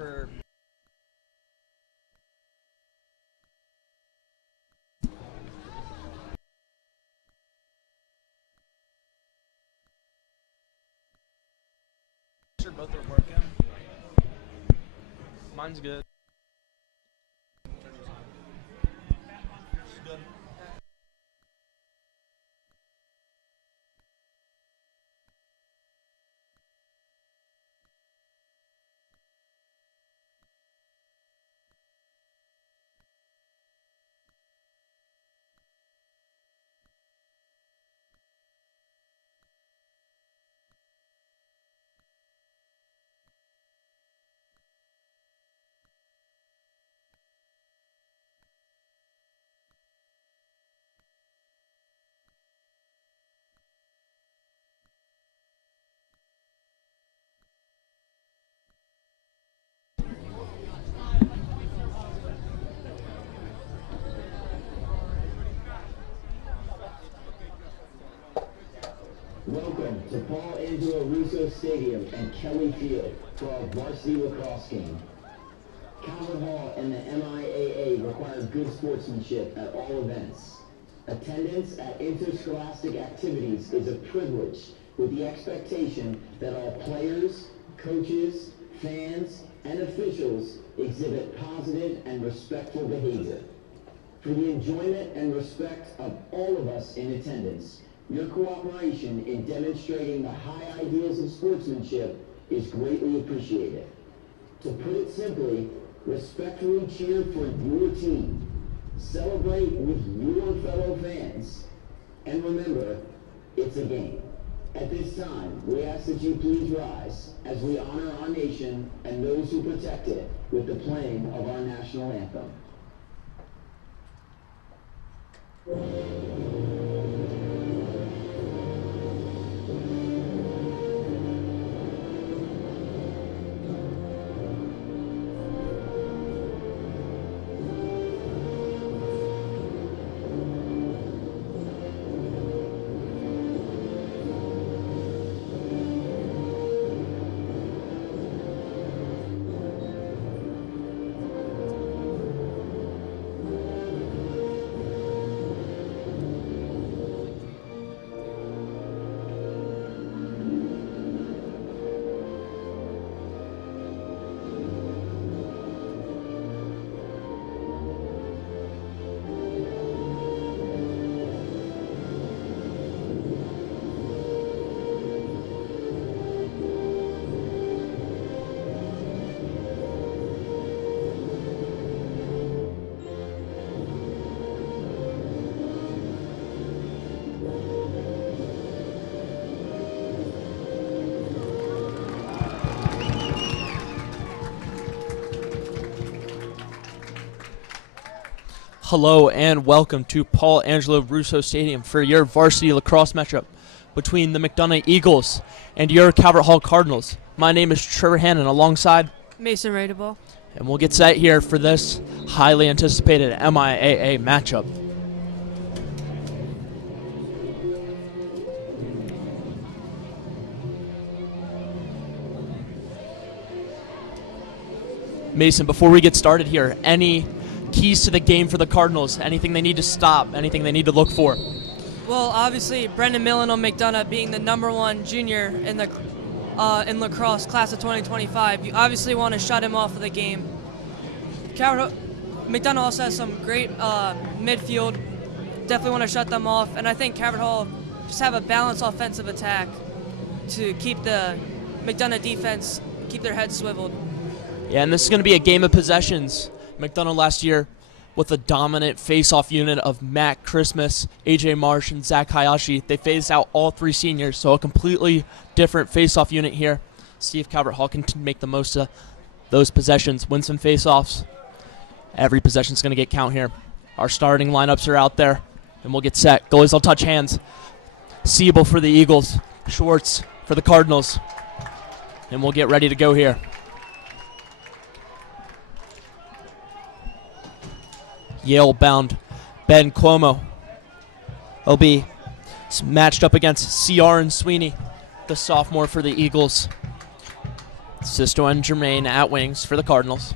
for sure both are working. Mine's good. Good. Welcome to Paul Angelo Russo Stadium and Kelly Field for our Varsity Lacrosse game. Calvert Hall and the MIAA require good sportsmanship at all events. Attendance at interscholastic activities is a privilege with the expectation that all players, coaches, fans, and officials exhibit positive and respectful behavior. For the enjoyment and respect of all of us in attendance, your cooperation in demonstrating the high ideals of sportsmanship is greatly appreciated. To put it simply, respectfully cheer for your team, celebrate with your fellow fans, and remember, it's a game. At this time, we ask that you please rise as we honor our nation and those who protect it with the playing of our national anthem. Hello and welcome to Paul Angelo Russo Stadium for your varsity lacrosse matchup between the McDonogh Eagles and your Calvert Hall Cardinals. My name is Trevor Hannon alongside Mason Radeable. And we'll get set here for this highly anticipated MIAA matchup. Mason, before we get started here, any keys to the game for the Cardinals? Anything they need to stop? Anything they need to look for? Well, obviously, Brendan Millen on McDonogh being the #1 junior in the in lacrosse class of 2025, you obviously want to shut him off of the game. McDonogh also has some great midfield. Definitely want to shut them off, and I think Calvert Hall just have a balanced offensive attack to keep the McDonogh defense keep their heads swiveled. Yeah, and this is going to be a game of possessions. McDonogh last year with a dominant face-off unit of Matt Christmas, AJ Marsh, and Zach Hayashi. They phased out all three seniors, so a completely different face-off unit here. See if Calvert Hall can make the most of those possessions, win some face-offs. Every possession's going to get count here. Our starting lineups are out there, and we'll get set. Goalies will touch hands. Siebel for the Eagles, Schwartz for the Cardinals, and we'll get ready to go here. Yale-bound Ben Cuomo. He'll be matched up against C.R. and Sweeney, the sophomore for the Eagles. Sisto and Jermaine at wings for the Cardinals.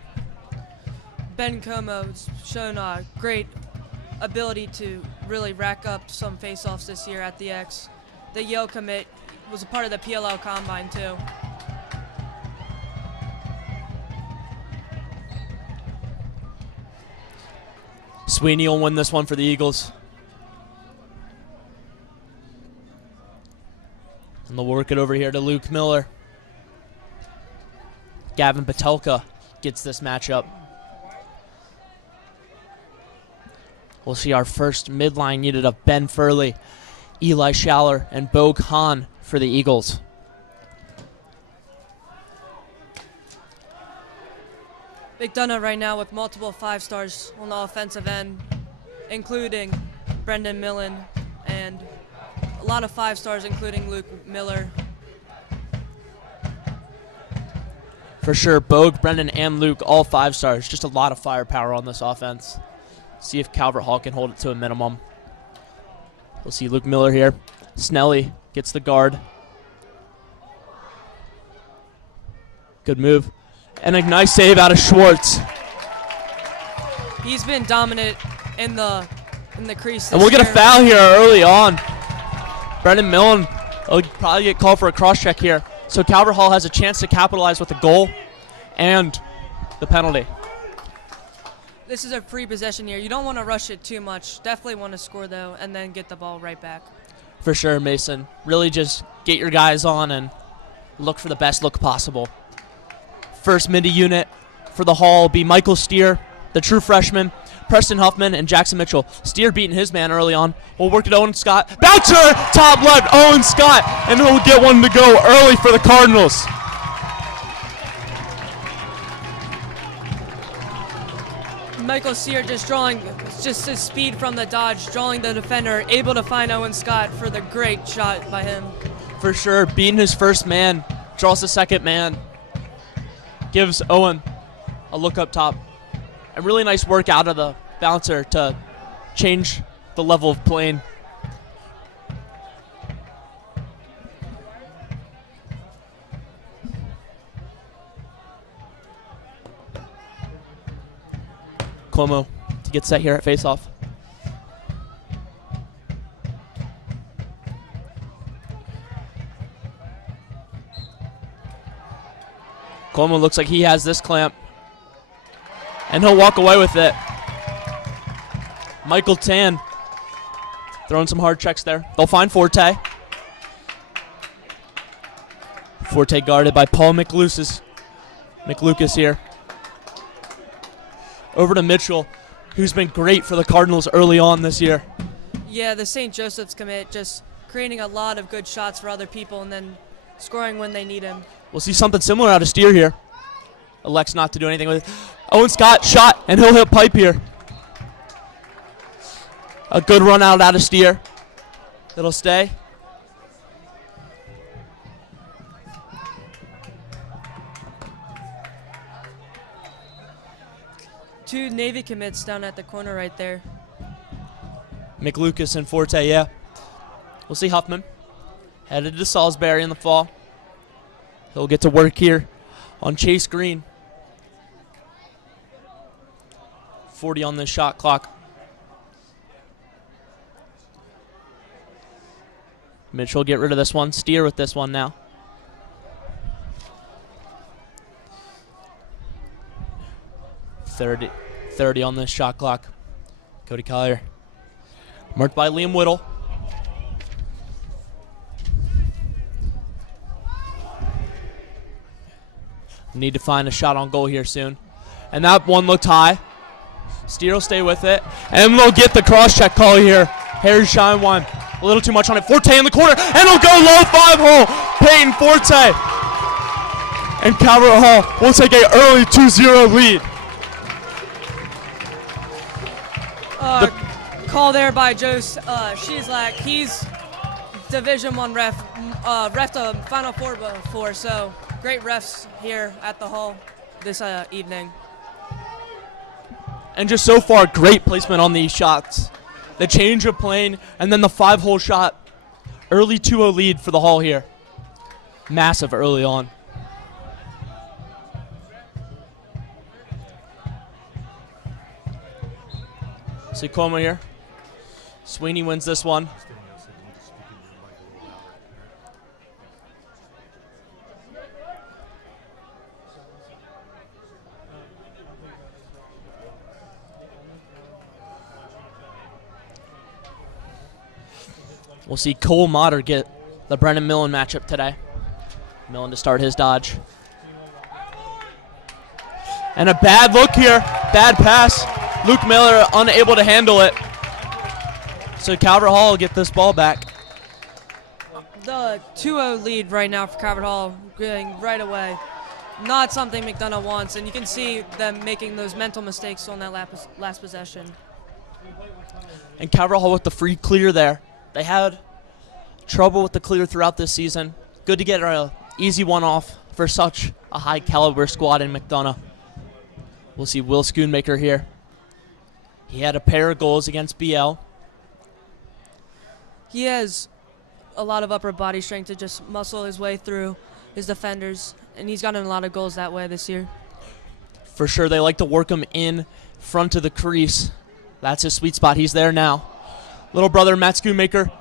Ben Como's shown a great ability to really rack up some face-offs this year at the X. The Yale commit was a part of the PLL Combine too. Sweeney will win this one for the Eagles. And they'll work it over here to Luke Miller. Gavin Patelka gets this matchup. We'll see our first midline unit of Ben Furley, Eli Schaller, and Bo Kahn for the Eagles. McDonogh right now with multiple 5-stars on the offensive end, including Brendan Millen, and a lot of 5-stars, including Luke Miller. For sure, Bogue, Brendan, and Luke, all 5-stars. Just a lot of firepower on this offense. See if Calvert Hall can hold it to a minimum. We'll see Luke Miller here. Snelly gets the guard. Good move. And a nice save out of Schwartz. He's been dominant in the crease this And we'll get a year. foul here early on. Brendan Millen will probably get called for a cross-check here. So Calvert Hall has a chance to capitalize with the goal and the penalty. This is a free possession here. You don't want to rush it too much. Definitely want to score, though, and then get the ball right back. For sure, Mason. Really just get your guys on and look for the best look possible. First midi unit for the Hall will be Michael Steer, the true freshman, Preston Huffman, and Jackson Mitchell. Steer beating his man early on. We'll work it Owen Scott. Bouncer, top left, Owen Scott, and he'll get one to go early for the Cardinals. Michael Steer just his speed from the dodge, drawing the defender, able to find Owen Scott for the great shot by him. For sure, beating his first man, draws the second man, gives Owen a look up top. And really nice work out of the bouncer to change the level of playing. Cuomo to get set here at faceoff. Cuomo looks like he has this clamp. And he'll walk away with it. Michael Tan throwing some hard checks there. They'll find Forte. Forte guarded by Paul McLucas here. Over to Mitchell, who's been great for the Cardinals early on this year. Yeah, the St. Joseph's commit just creating a lot of good shots for other people and then scoring when they need him. We'll see something similar out of Steer here. Elects not to do anything with it. Owen Scott shot, and he'll hit pipe here. A good run out of Steer. It'll stay. Two Navy commits down at the corner right there. McLucas and Forte, yeah. We'll see Huffman. Headed to Salisbury in the fall. He'll get to work here on Chase Green. 40 on this shot clock. Mitchell will get rid of this one. Steer with this one now. Thirty on this shot clock. Cody Collier. Marked by Liam Whittle. Need to find a shot on goal here soon. And that one looked high. Steer will stay with it. And we'll get the cross-check call here. Harry Shine one. A little too much on it. Forte in the corner. And it'll go low 5-hole. Peyton Forte. And Calvert Hall will take an early 2-0 lead. Call there by Joe Shizlak. He's Division I ref the Final Four before, so great refs here at the Hall this evening. And just so far, great placement on these shots. The change of plane, and then the 5-hole shot. Early 2-0 lead for the Hall here. Massive early on. See Cuomo here. Sweeney wins this one. We'll see Cole Motter get the Brennan Millen matchup today. Millen to start his dodge. And a bad look here. Bad pass. Luke Miller unable to handle it. So Calvert Hall will get this ball back. The 2-0 lead right now for Calvert Hall going right away. Not something McDonogh wants, and you can see them making those mental mistakes on that last possession. And Calvert Hall with the free clear there. They had trouble with the clear throughout this season. Good to get an easy one off for such a high caliber squad in McDonogh. We'll see Will Schoonmaker here. He had a pair of goals against BL. He has a lot of upper body strength to just muscle his way through his defenders, and he's gotten a lot of goals that way this year. For sure, they like to work him in front of the crease. That's his sweet spot. He's there now. Little brother Matt Schoonmaker.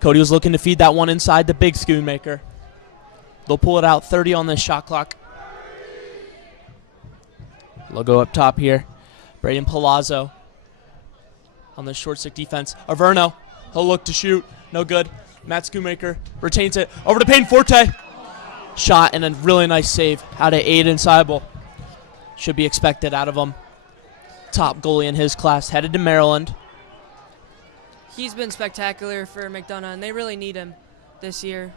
Cody was looking to feed that one inside the big Schoonmaker. They'll pull it out, 30 on this shot clock. Logo up top here. Braden Palazzo on the short stick defense. Averno, he'll look to shoot. No good. Matt Schoonmaker retains it. Over to Payne Forte. Shot and a really nice save out of Aiden Seibel. Should be expected out of him. Top goalie in his class, headed to Maryland. He's been spectacular for McDonogh, and they really need him this year.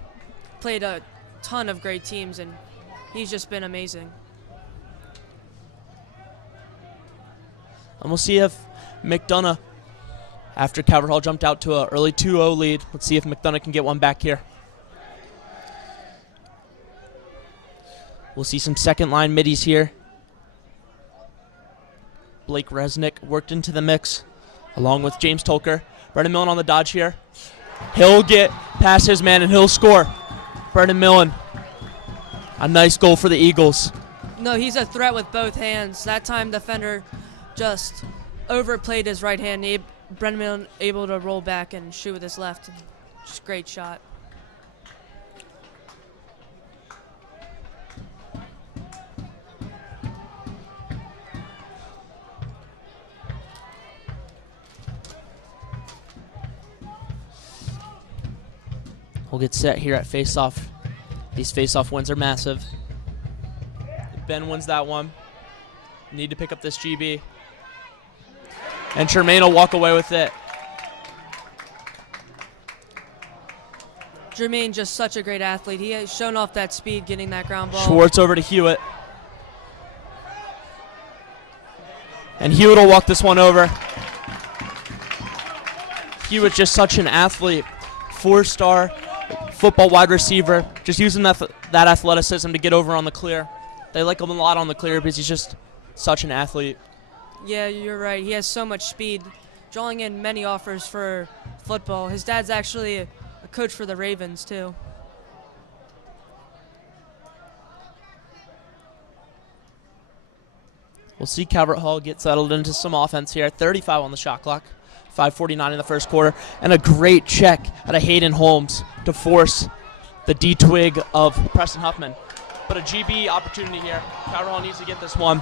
Played a ton of great teams, and he's just been amazing. And we'll see if McDonogh, after Calvert Hall jumped out to an early 2-0 lead, let's see if McDonogh can get one back here. We'll see some second line middies here. Blake Resnick worked into the mix, along with James Tolker. Brennan Millen on the dodge here. He'll get past his man and he'll score. Brennan Millen. A nice goal for the Eagles. No, he's a threat with both hands. That time defender just overplayed his right hand. Brennan Millen able to roll back and shoot with his left. Just great shot. We'll get set here at face-off. These face-off wins are massive. Ben wins that one. Need to pick up this GB. And Tremaine will walk away with it. Jermaine, just such a great athlete. He has shown off that speed getting that ground ball. Schwartz over to Hewitt. And Hewitt will walk this one over. Hewitt just such an athlete. 4-star football wide receiver. Just using that athleticism to get over on the clear. They like him a lot on the clear because he's just such an athlete. Yeah, you're right. He has so much speed, drawing in many offers for football. His dad's actually a coach for the Ravens, too. We'll see Calvert Hall get settled into some offense here. 35 on the shot clock. 5:49 in the first quarter. And a great check out of Hayden Holmes to force the D-twig of Preston Huffman. But a GB opportunity here. Calvert Hall needs to get this one.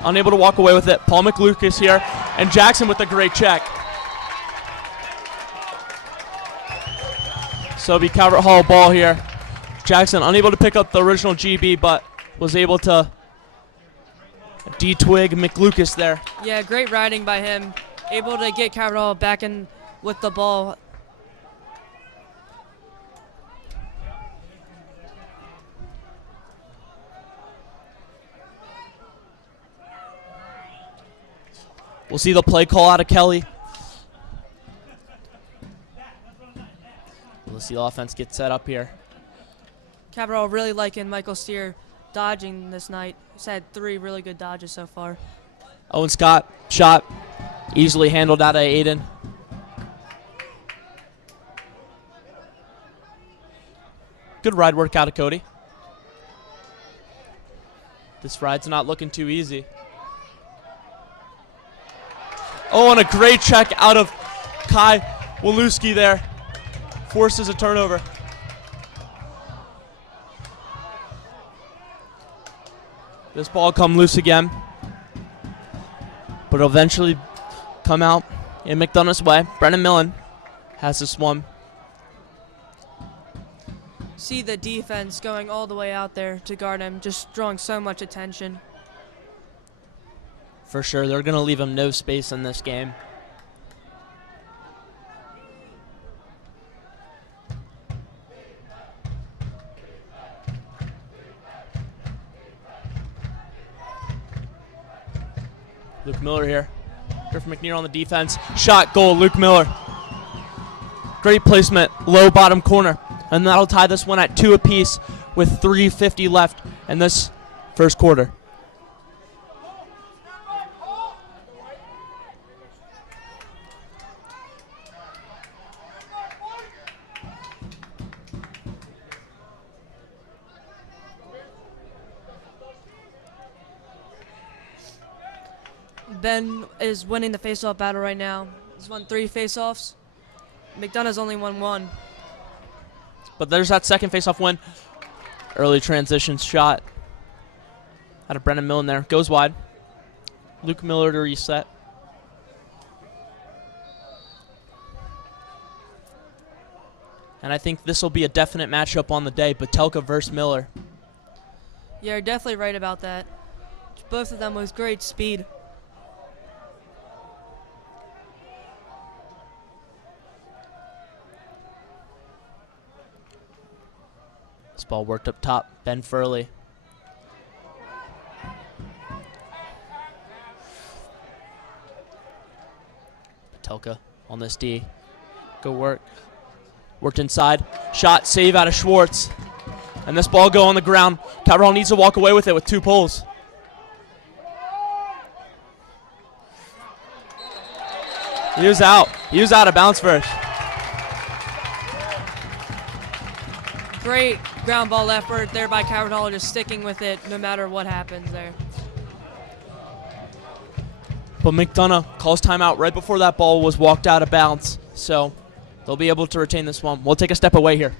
Unable to walk away with it. Paul McLucas here. And Jackson with a great check. So it'll be Calvert Hall ball here. Jackson unable to pick up the original GB, but was able to D-twig McLucas there. Yeah, great riding by him. Able to get Calvert Hall back in with the ball. We'll see the play call out of Kelly. We'll see the offense get set up here. Calvert Hall really liking Michael Steer dodging this night. He's had 3 really good dodges so far. Owen Scott, shot. Easily handled out of Aiden. Good ride work out of Cody. This ride's not looking too easy. Oh, and a great check out of Kai Waluski there. Forces a turnover. This ball come loose again, but it'll eventually come out in McDonogh's way. Brennan Millen has this one. See the defense going all the way out there to guard him, just drawing so much attention. For sure, they're going to leave him no space in this game. Luke Miller here. Griffin McNear on the defense. Shot, goal, Luke Miller. Great placement, low bottom corner. And that'll tie this one at 2 apiece with 3:50 left in this first quarter. Ben is winning the face-off battle right now. He's won 3 face-offs. McDonough's only won 1. But there's that second face-off win. Early transition shot out of Brennan Millen there. Goes wide. Luke Miller to reset. And I think this will be a definite matchup on the day. Batelka versus Miller. Yeah, you're definitely right about that. Both of them with great speed. This ball worked up top. Ben Furley. Patelka on this D. Good work. Worked inside. Shot, save out of Schwartz. And this ball go on the ground. Cabral needs to walk away with it with 2 pulls. He was out. He was out of bounds first. Great ground ball effort there by Calvert Hall, just sticking with it no matter what happens there. But McDonogh calls timeout right before that ball was walked out of bounds. So they'll be able to retain this one. We'll take a step away here.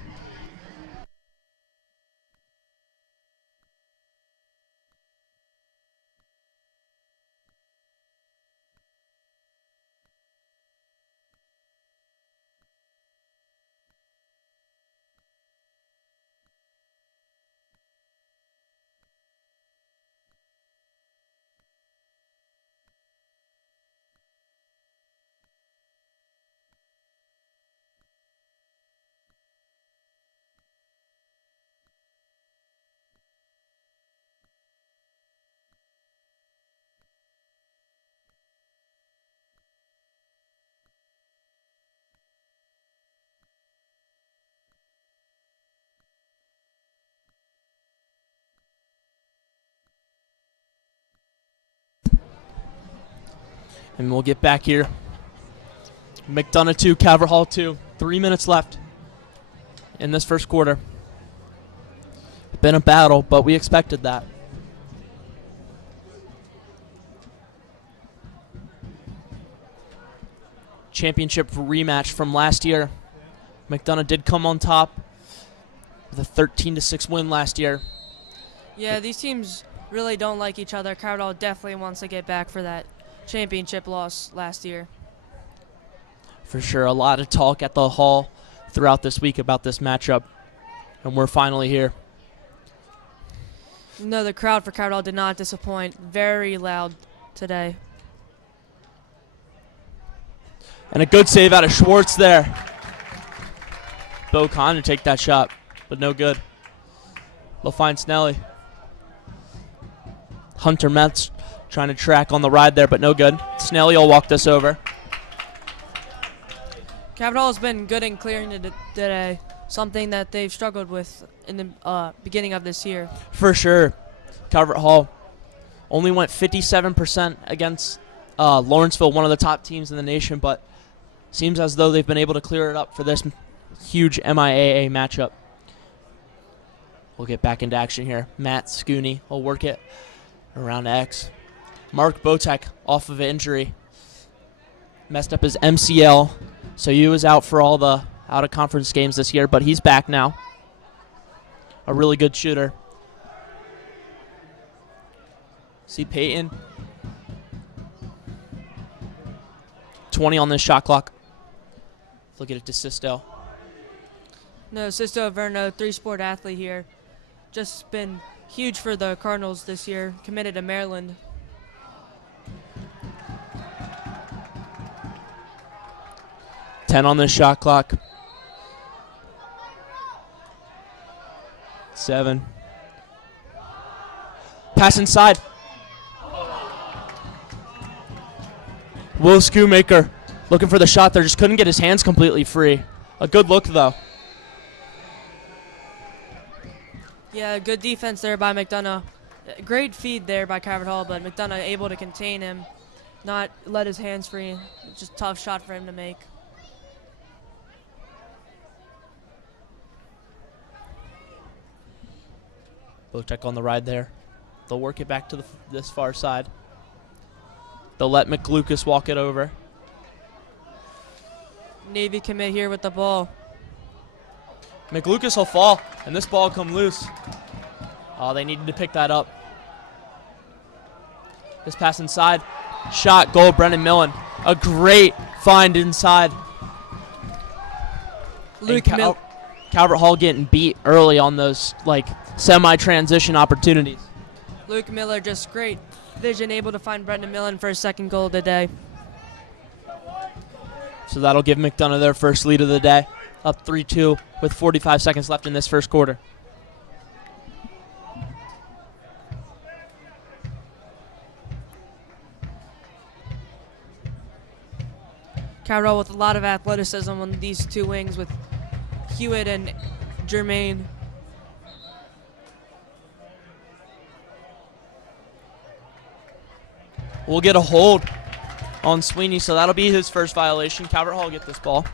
And we'll get back here. McDonogh 2, Calvert Hall 2. 3 minutes left in this first quarter. Been a battle, but we expected that. Championship rematch from last year. McDonogh did come on top with a 13-6 win last year. Yeah, these teams really don't like each other. Calvert Hall definitely wants to get back for that championship loss last year. For sure, a lot of talk at the hall throughout this week about this matchup, and we're finally here. No, the crowd for Calvert Hall did not disappoint. Very loud today. And a good save out of Schwartz there. Bo Kahn to take that shot, but no good. They'll find Snelly. Hunter Metz trying to track on the ride there, but no good. Snelly will walk this over. Calvert Hall has been good in clearing it today, something that they've struggled with in the beginning of this year. For sure. Calvert Hall only went 57% against Lawrenceville, one of the top teams in the nation, but seems as though they've been able to clear it up for this huge MIAA matchup. We'll get back into action here. Matt Scooney will work it around X. Mark Botek off of injury. Messed up his MCL, so he was out for all the out-of-conference games this year, but he's back now. A really good shooter. See Peyton. 20 on this shot clock. Look at it to Sisto. No, Sisto Averno, 3-sport athlete here. Just been huge for the Cardinals this year. Committed to Maryland. Ten on this shot clock. 7. Pass inside. Will Schoonmaker looking for the shot there. Just couldn't get his hands completely free. A good look, though. Yeah, good defense there by McDonogh. Great feed there by Calvert Hall, but McDonogh able to contain him, not let his hands free. Just a tough shot for him to make. Bocek on the ride there. They'll work it back to this far side. They'll let McLucas walk it over. Navy commit here with the ball. McLucas will fall, and this ball come loose. Oh, they needed to pick that up. This pass inside. Shot, goal, Brendan Millen. A great find inside. Calvert Hall getting beat early on those semi-transition opportunities. Luke Miller just great vision, able to find Brendan Millen for his second goal of the day. So that'll give McDonogh their first lead of the day. Up 3-2 with 45 seconds left in this first quarter. Calvert with a lot of athleticism on these two wings with Hewitt and Jermaine. We'll get a hold on Sweeney, so that'll be his first violation. Calvert Hall will get this ball.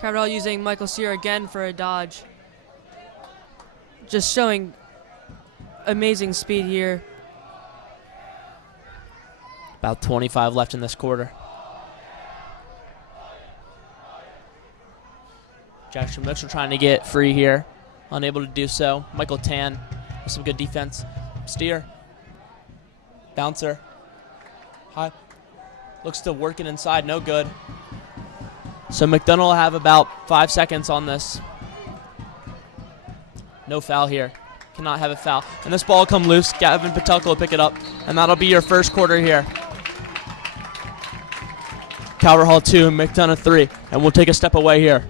Calvert Hall using Michael Sear again for a dodge. Just showing amazing speed here. About 25 left in this quarter. Jackson Mitchell trying to get free here. Unable to do so. Michael Tan with some good defense. Steer. Bouncer. High. Looks to work it inside. No good. So McDonogh will have about 5 seconds on this. No foul here. Cannot have a foul. And this ball will come loose. Gavin Patelka will pick it up. And that'll be your first quarter here. Calvert Hall 2, McDonogh 3. And we'll take a step away here.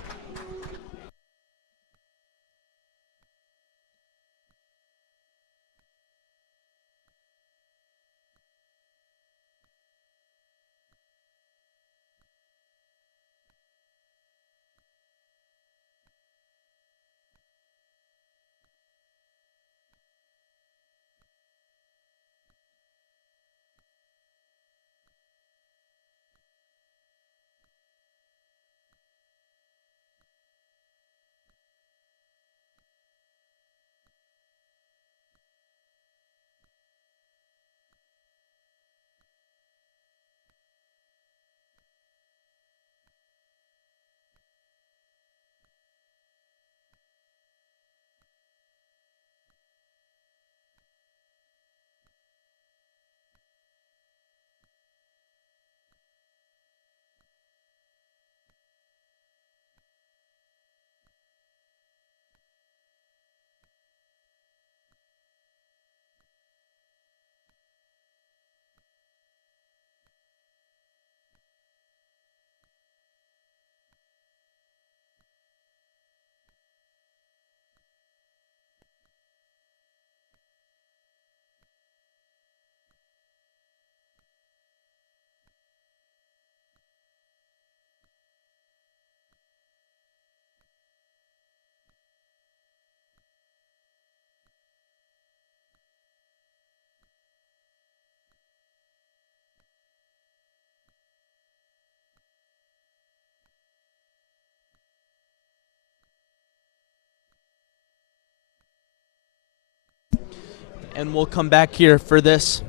and we'll come back here for this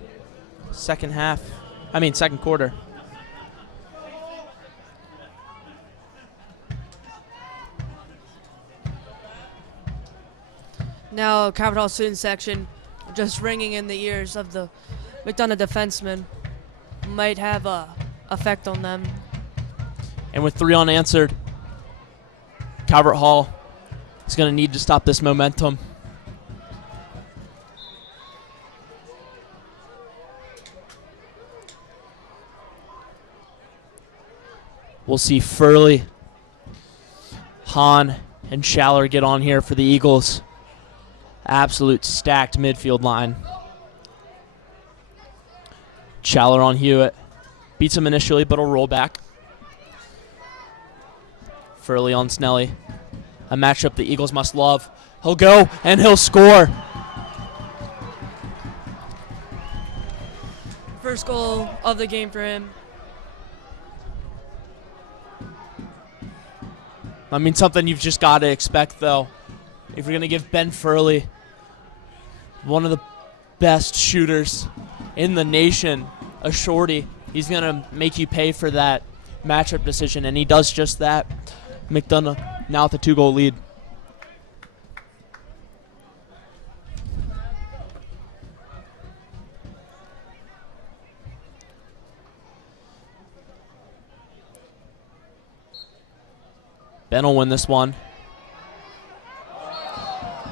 second quarter. Now, Calvert Hall student section just ringing in the ears of the McDonogh defensemen might have a effect on them. And with 3 unanswered, Calvert Hall is going to need to stop this momentum. We'll see Furley, Hahn, and Schaller get on here for the Eagles. Absolute stacked midfield line. Schaller on Hewitt. Beats him initially, but will roll back. Furley on Snelly. A matchup the Eagles must love. He'll go, and he'll score. First goal of the game for him. I mean, something you've just got to expect, though. If you're going to give Ben Furley, one of the best shooters in the nation, a shorty, he's going to make you pay for that matchup decision, and he does just that. McDonogh now with a 2-goal lead. Ben will win this one.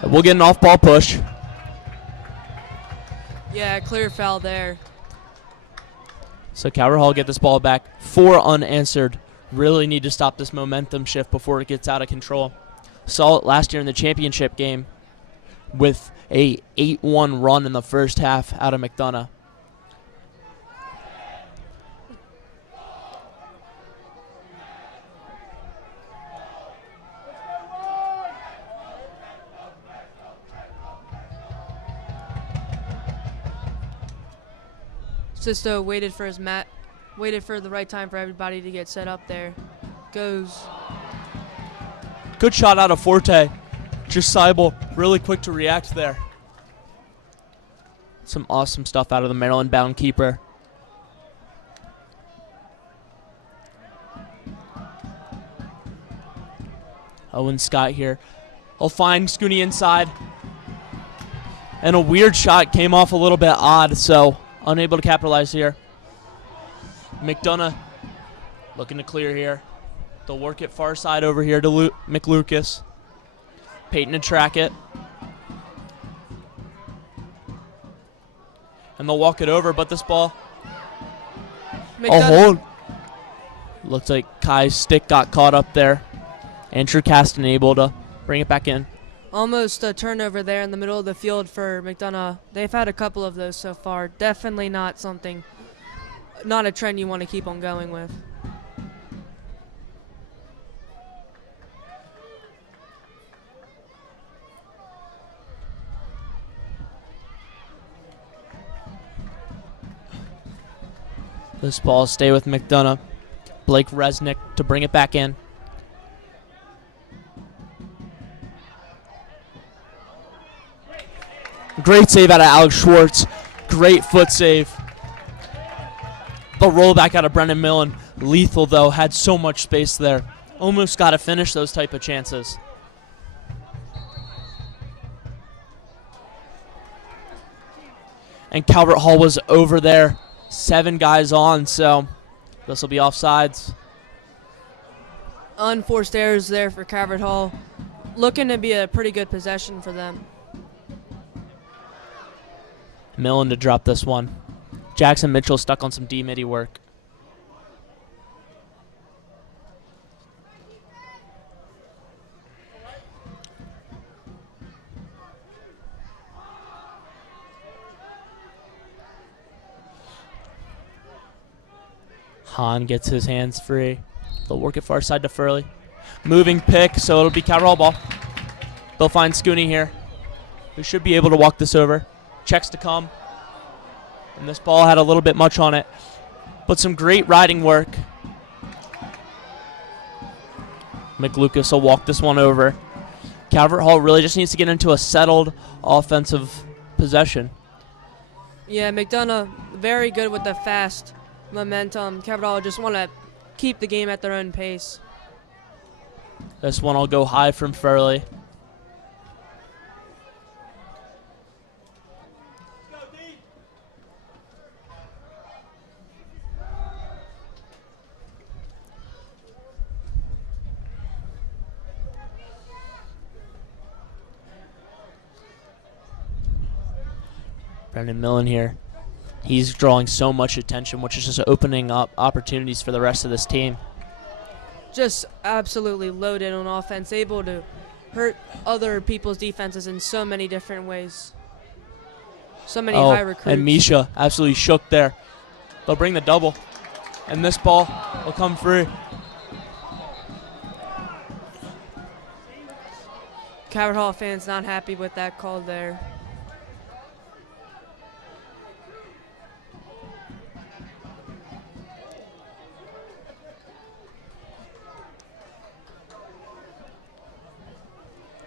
We'll get an off-ball push. Yeah, clear foul there. So Calvert Hall get this ball back. 4 unanswered. Really need to stop this momentum shift before it gets out of control. Saw it last year in the championship game with a 8-1 run in the first half out of McDonogh. Sisto waited for his waited for the right time for everybody to get set up there. Goes. Good shot out of Forte. Just Seibel, really quick to react there. Some awesome stuff out of the Maryland-bound keeper. Owen Scott here. He'll find Scooney inside. And a weird shot came off a little bit odd, so unable to capitalize here. McDonogh looking to clear here. They'll work it far side over here to McLucas. Peyton to track it. And they'll walk it over, but this ball. A hold. Looks like Kai's stick got caught up there. Andrew Caston able to bring it back in. Almost a turnover there in the middle of the field for McDonogh. They've had a couple of those so far. Definitely not a trend you want to keep on going with. This ball will stay with McDonogh. Blake Resnick to bring it back in. Great save out of Alex Schwartz. Great foot save. The rollback out of Brendan Millen. Lethal, though, had so much space there. Almost got to finish those type of chances. And Calvert Hall was over there. 7 guys on, so this will be offsides. Unforced errors there for Calvert Hall. Looking to be a pretty good possession for them. Millen to drop this one. Jackson Mitchell stuck on some D-midi work. Hahn gets his hands free. They'll work it far side to Furley. Moving pick, so it'll be Calvert Hall ball. They'll find Scooney here, who should be able to walk this over. Checks to come. And this ball had a little bit much on it. But some great riding work. McLucas will walk this one over. Calvert Hall really just needs to get into a settled offensive possession. Yeah, McDonogh very good with the fast momentum. Calvert Hall just want to keep the game at their own pace. This one will go high from Furley. Brendan Millen here. He's drawing so much attention, which is just opening up opportunities for the rest of this team. Just absolutely loaded on offense, able to hurt other people's defenses in so many different ways. So many high recruits. And Misha absolutely shook there. They'll bring the double, and this ball will come free. Calvert Hall fans not happy with that call there.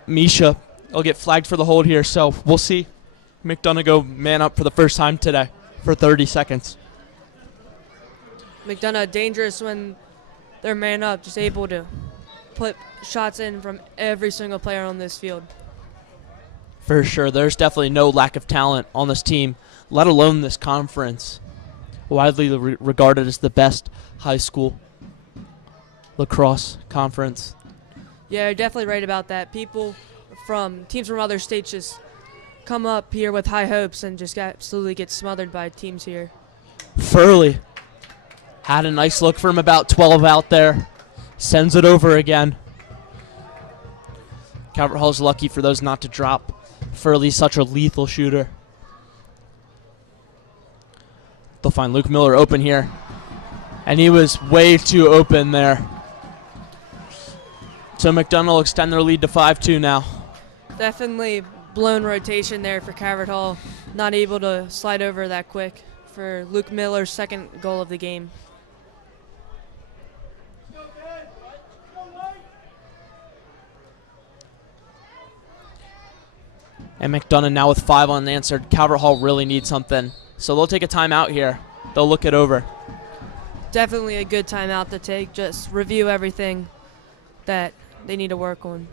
Misha will get flagged for the hold here, so we'll see McDonogh go man up for the first time today for 30 seconds. McDonogh dangerous when they're man up, just able to put shots in from every single player on this field. For sure, there's definitely no lack of talent on this team, let alone this conference. Widely regarded as the best high school lacrosse conference. Yeah, you're definitely right about that. People from teams from other states just come up here with high hopes and just absolutely get smothered by teams here. Furley had a nice look from about 12 out there. Sends it over again. Calvert Hall's lucky for those not to drop. Furley's such a lethal shooter. They'll find Luke Miller open here. And he was way too open there. So McDonogh will extend their lead to 5-2 now. Definitely blown rotation there for Calvert Hall. Not able to slide over that quick for Luke Miller's second goal of the game. And McDonogh now with 5 unanswered. Calvert Hall really needs something. So they'll take a timeout here. They'll look it over. Definitely a good timeout to take. Just review everything that they need to work on.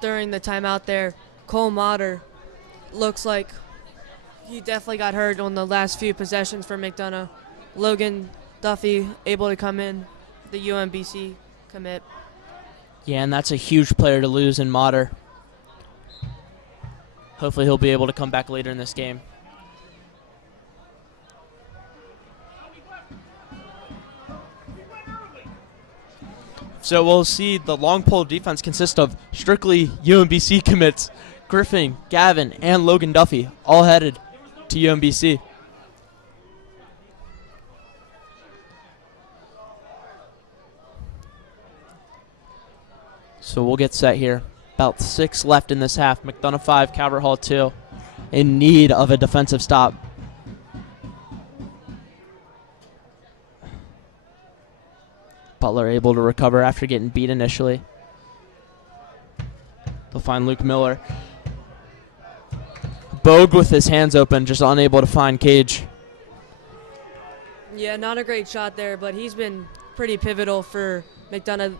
During the timeout there, Cole Motter looks like he definitely got hurt on the last few possessions for McDonogh. Logan Duffy able to come in, the UMBC commit. Yeah, and that's a huge player to lose in Motter. Hopefully he'll be able to come back later in this game. So we'll see the long pole defense consist of strictly UMBC commits. Griffin, Gavin, and Logan Duffy all headed to UMBC. So we'll get set here. About 6 left in this half. McDonogh 5, Calvert Hall 2. In need of a defensive stop. Butler able to recover after getting beat initially. They'll find Luke Miller. Bogue with his hands open, just unable to find Cage. Yeah, not a great shot there, but he's been pretty pivotal for McDonogh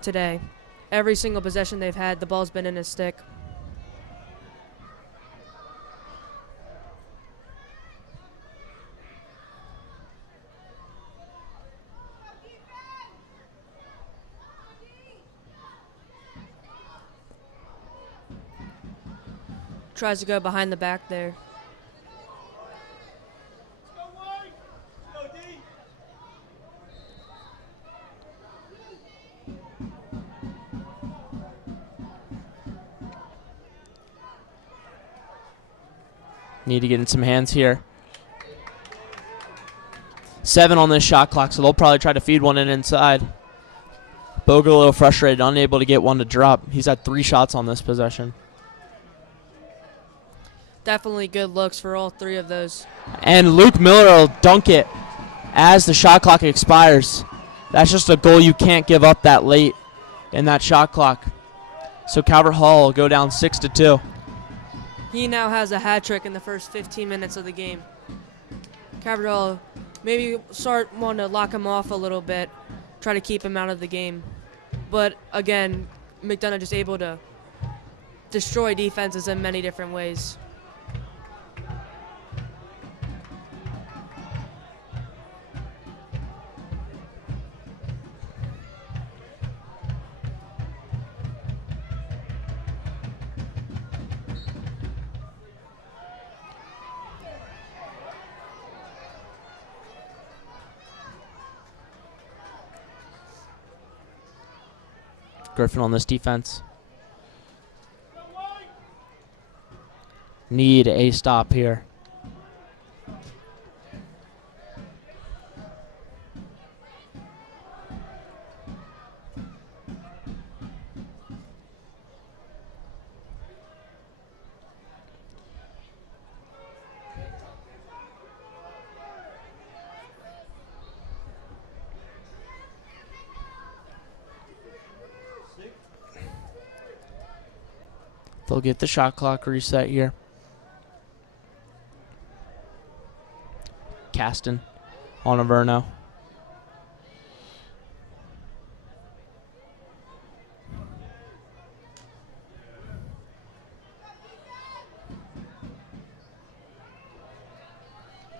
today. Every single possession they've had, the ball's been in his stick. Tries to go behind the back there. Need to get in some hands here. 7 on this shot clock, so they'll probably try to feed one in inside. Bogue a little frustrated, unable to get one to drop. He's had 3 shots on this possession. Definitely good looks for all 3 of those. And Luke Miller will dunk it as the shot clock expires. That's just a goal you can't give up that late in that shot clock. So Calvert Hall will go down 6-2. He now has a hat trick in the first 15 minutes of the game. Calvert Hall maybe want to lock him off a little bit, try to keep him out of the game. But again, McDonogh just able to destroy defenses in many different ways. Griffin on this defense. Need a stop here. They'll get the shot clock reset here. Caston on Averno.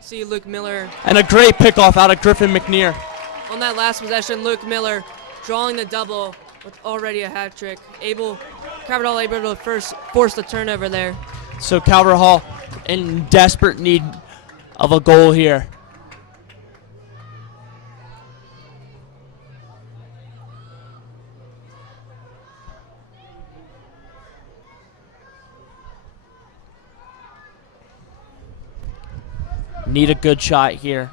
See Luke Miller. And a great pickoff out of Griffin McNear. On that last possession, Luke Miller drawing the double with already a hat trick. Calvert Hall able to first force the turnover there. So Calvert Hall in desperate need of a goal here. Need a good shot here.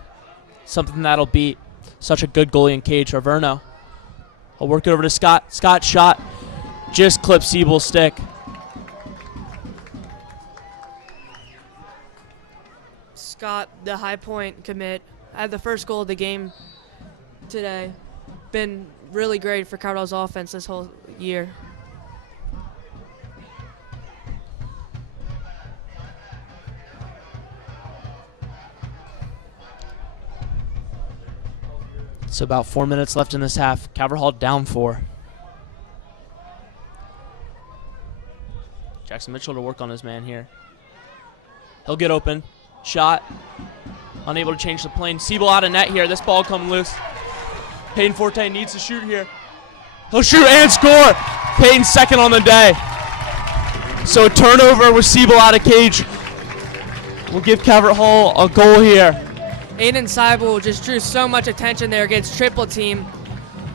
Something that'll beat such a good goalie in Cage. Averno. I'll work it over to Scott. Scott shot. Just clipped Siebel's stick. Scott, the high point commit, had the first goal of the game today. Been really great for Calvert Hall's offense this whole year. So about 4 minutes left in this half. Calvert Hall down 4. Jackson Mitchell to work on his man here. He'll get open. Shot. Unable to change the plane. Siebel out of net here. This ball come loose. Payne Forte needs to shoot here. He'll shoot and score. Payne's second on the day. So a turnover with Siebel out of Cage. We'll give Calvert Hall a goal here. Aiden Seibel just drew so much attention there against triple team.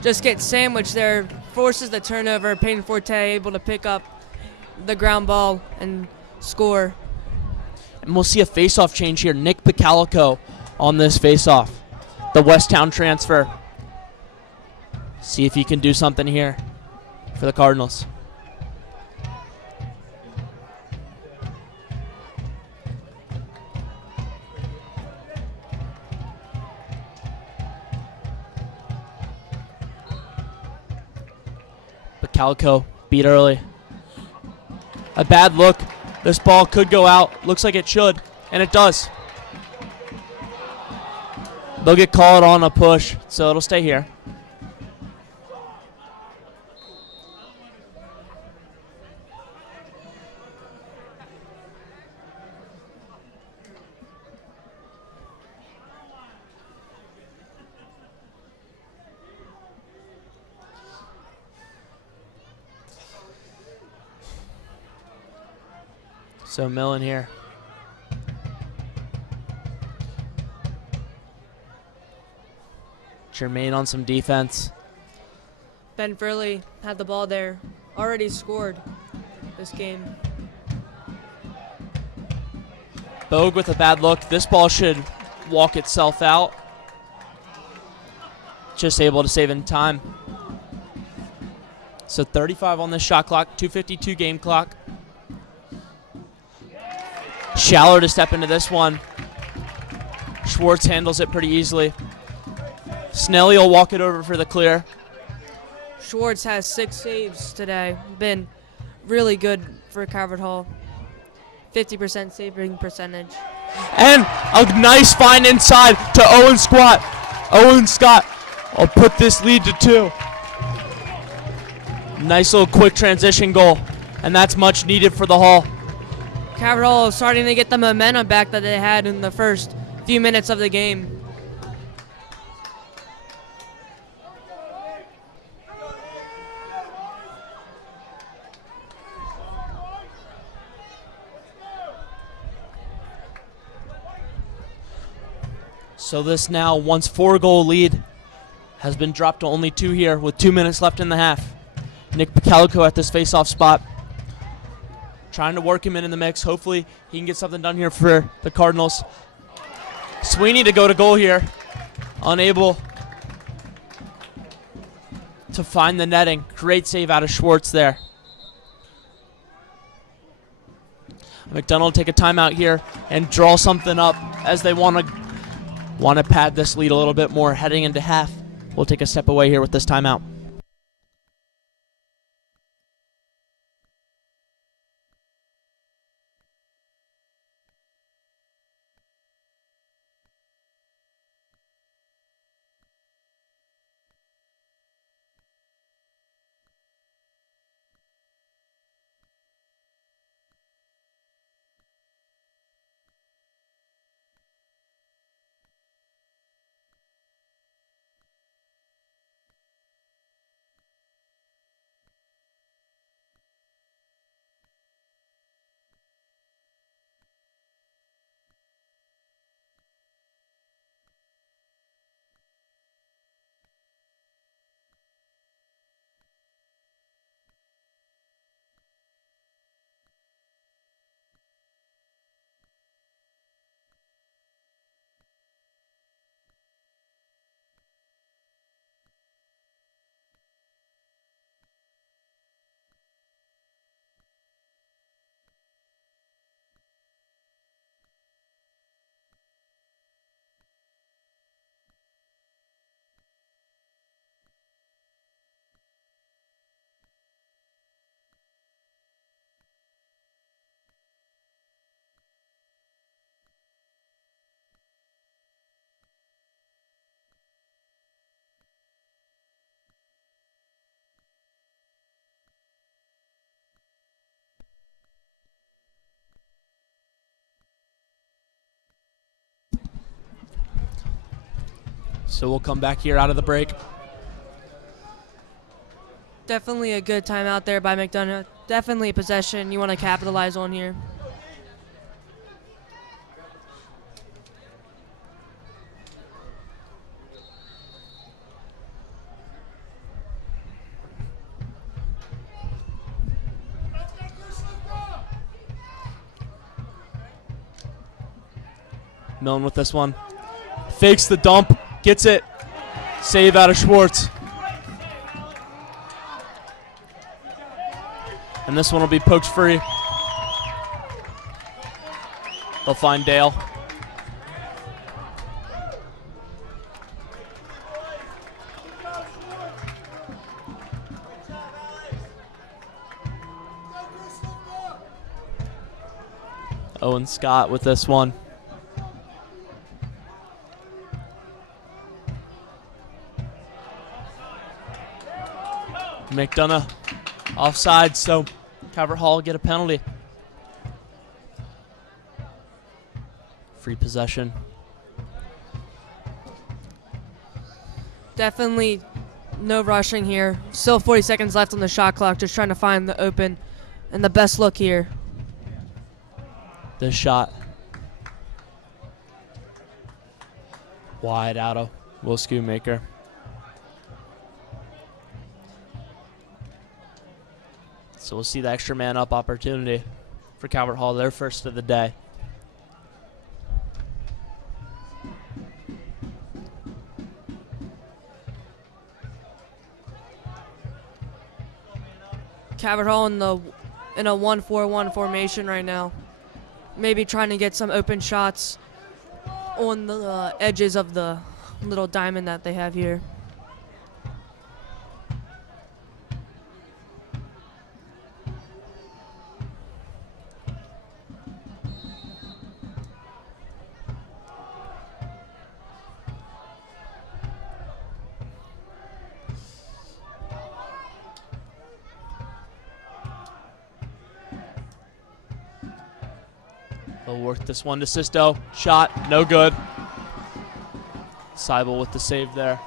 Just gets sandwiched there. Forces the turnover. Payne Forte able to pick up the ground ball and score. And we'll see a face-off change here. Nick Picalico on this face-off. The Westtown transfer. See if he can do something here for the Cardinals. Calico beat early. A bad look. This ball could go out. Looks like it should, and it does. They'll get called on a push, so it'll stay here. So Millen here. Jermaine on some defense. Ben Furley had the ball there. Already scored this game. Bogue with a bad look. This ball should walk itself out. Just able to save in time. So 35 on this shot clock, 2:52 game clock. Schaller to step into this one. Schwartz handles it pretty easily. Snelly will walk it over for the clear. Schwartz has 6 saves today. Been really good for Calvert Hall. 50% saving percentage. And a nice find inside to Owen Scott. Owen Scott will put this lead to 2. Nice little quick transition goal. And that's much needed for the Hall. Calvert Hall is starting to get the momentum back that they had in the first few minutes of the game. So this now once 4-goal lead has been dropped to only 2 here with 2 minutes left in the half. Nick Calico at this face-off spot. Trying to work him in the mix. Hopefully he can get something done here for the Cardinals. Sweeney to go to goal here. Unable to find the netting. Great save out of Schwartz there. McDonogh will take a timeout here and draw something up as they want to pad this lead a little bit more heading into half. We'll take a step away here with this timeout. So we'll come back here out of the break. Definitely a good time out there by McDonogh. Definitely a possession you want to capitalize on here. Millen with this one. Fakes the dump. Gets it. Save out of Schwartz. And this one will be poked free. They'll find Dale. Owen Scott with this one. McDonogh offside, so Calvert Hall get a penalty. Free possession. Definitely no rushing here. Still 40 seconds left on the shot clock. Just trying to find the open and the best look here. This shot. Wide out of Will Schoonmaker. So we'll see the extra man up opportunity for Calvert Hall, their first of the day. Calvert Hall in a 1-4-1 formation right now. Maybe trying to get some open shots on the edges of the little diamond that they have here. They'll work this one to Sisto. Shot, no good. Seibel with the save there.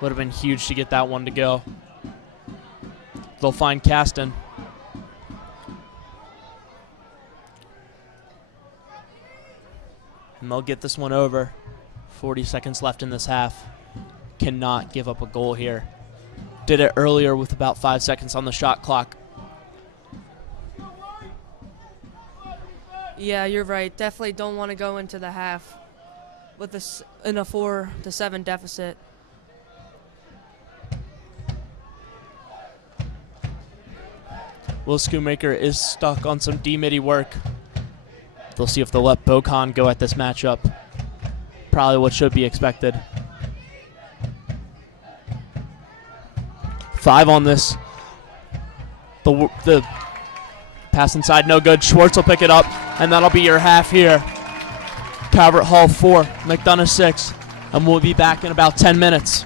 Would have been huge to get that one to go. They'll find Caston. And they'll get this one over. 40 seconds left in this half. Cannot give up a goal here. Did it earlier with about 5 seconds on the shot clock. Yeah, you're right. Definitely don't want to go into the half with this in a 4-7 deficit. Will Schoonmaker is stuck on some D-midi work. They'll see if they'll let Bokan go at this matchup. Probably what should be expected. 5 on this. The pass inside, no good. Schwartz will pick it up, and that'll be your half here. Calvert Hall 4, McDonogh 6, and we'll be back in about 10 minutes.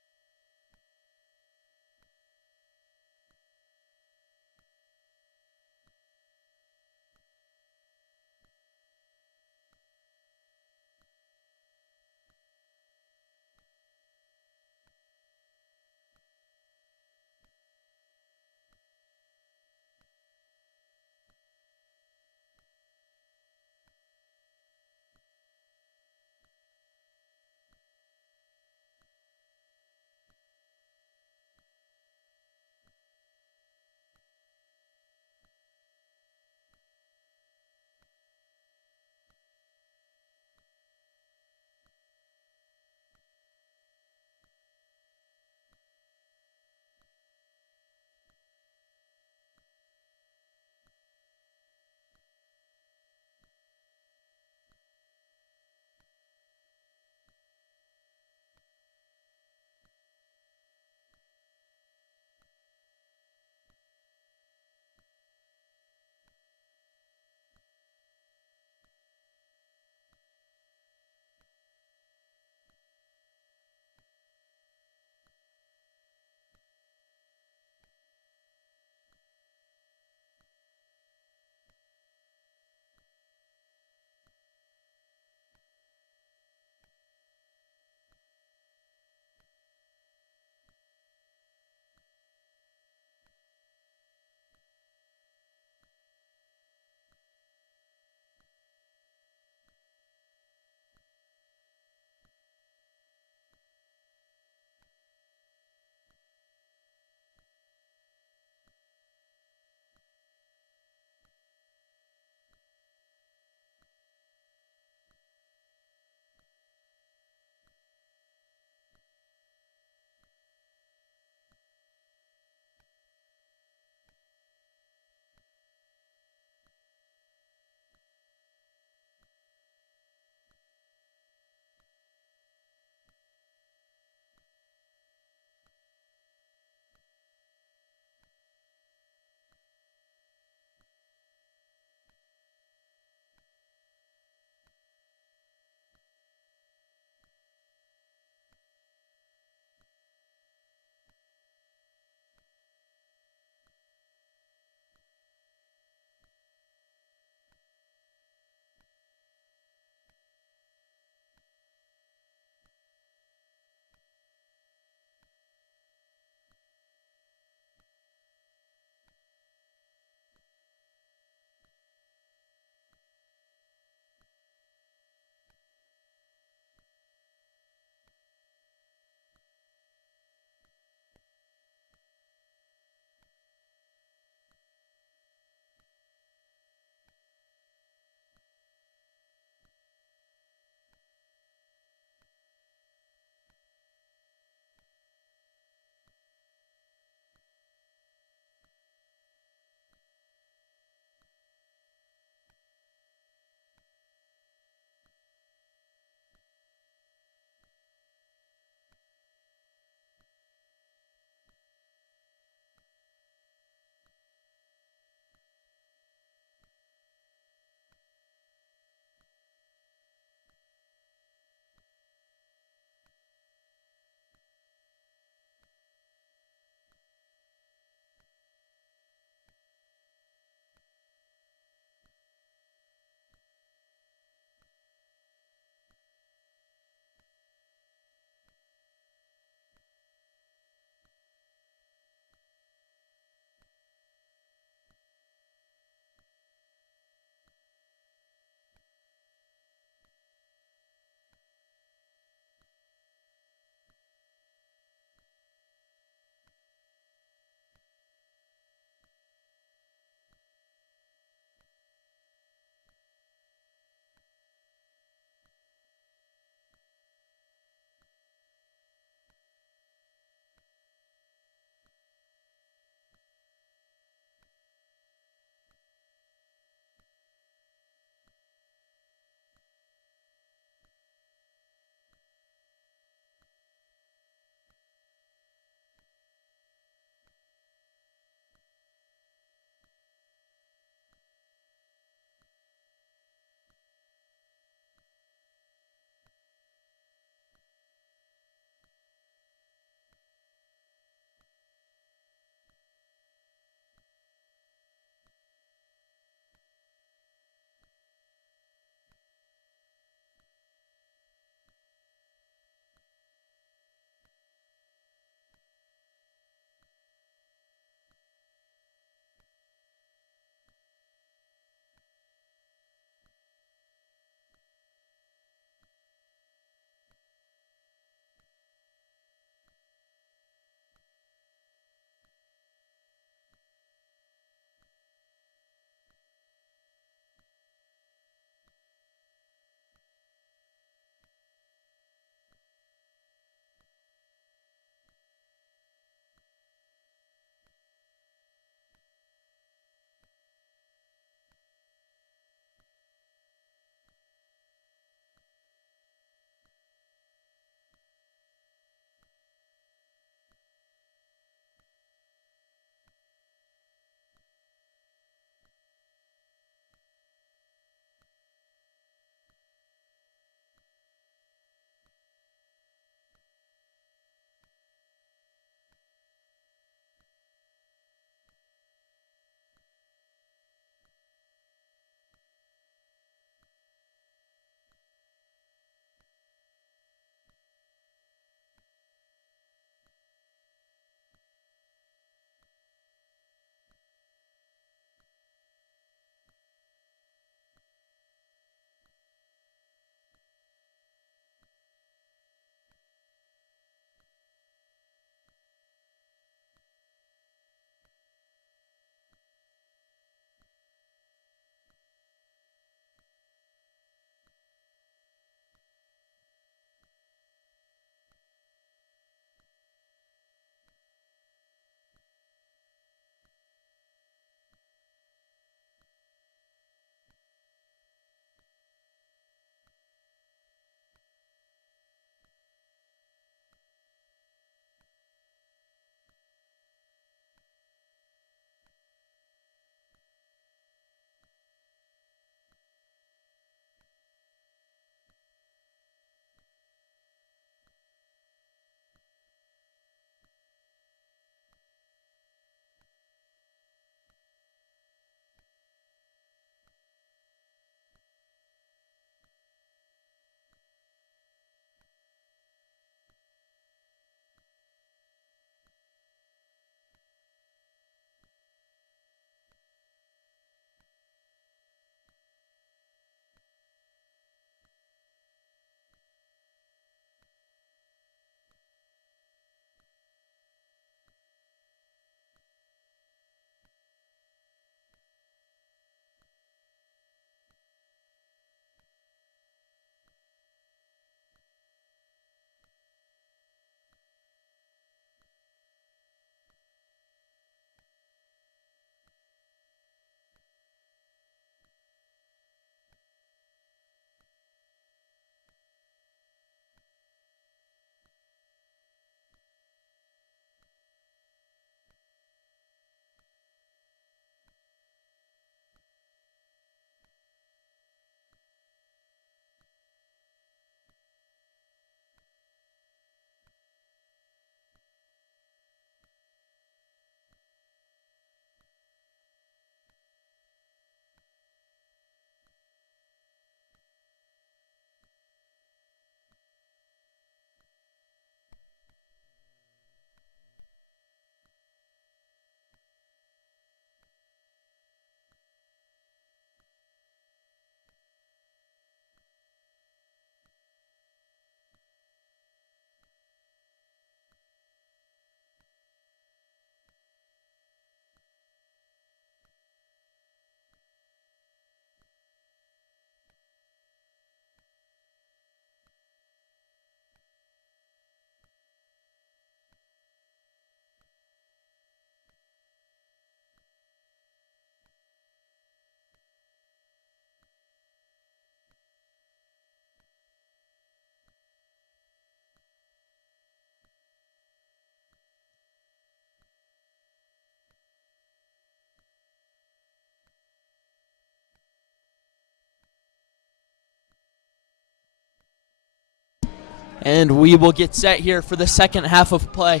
And we will get set here for the second half of play.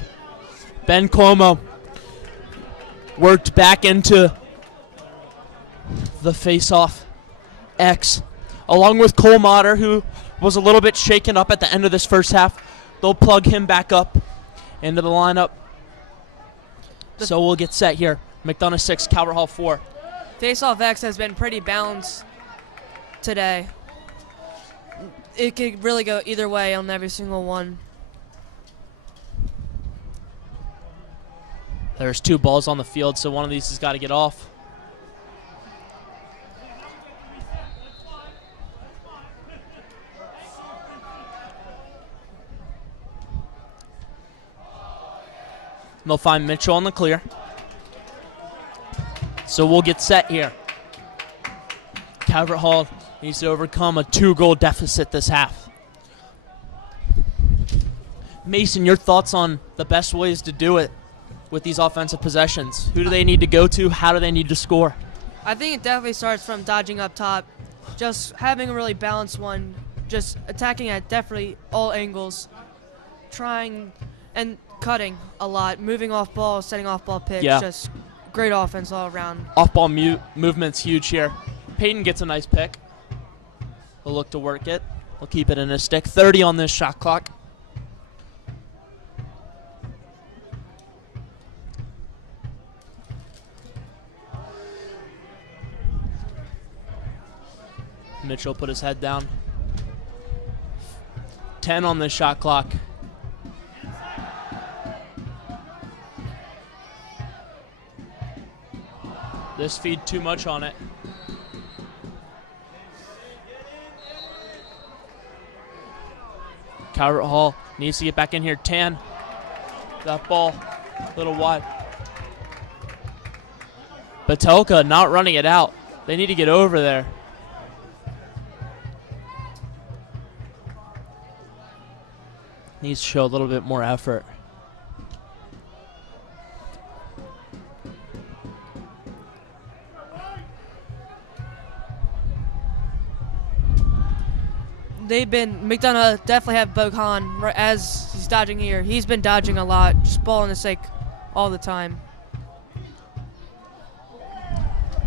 Ben Cuomo worked back into the face-off X, along with Cole Motter, who was a little bit shaken up at the end of this first half. They'll plug him back up into the lineup. So we'll get set here. McDonogh 6, Calvert Hall 4. Face-off X has been pretty balanced today. It could really go either way on every single one. There's 2 balls on the field, so one of these has got to get off. They'll find Mitchell on the clear. So we'll get set here. Calvert Hall needs to overcome a 2-goal deficit this half. Mason, your thoughts on the best ways to do it with these offensive possessions? Who do they need to go to? How do they need to score? I think it definitely starts from dodging up top, just having a really balanced one, just attacking at definitely all angles, trying and cutting a lot, moving off ball, setting off ball picks, just great offense all around. Off ball movement's huge here. Peyton gets a nice pick. He'll look to work it. He'll keep it in his stick. 30 on this shot clock. Mitchell put his head down. 10 on this shot clock. This feed too much on it. Calvert Hall needs to get back in here. Tan, that ball a little wide. Patelka not running it out. They need to get over there. Needs to show a little bit more effort. McDonogh definitely have Bogan as he's dodging here. He's been dodging a lot, just ball in the sake all the time.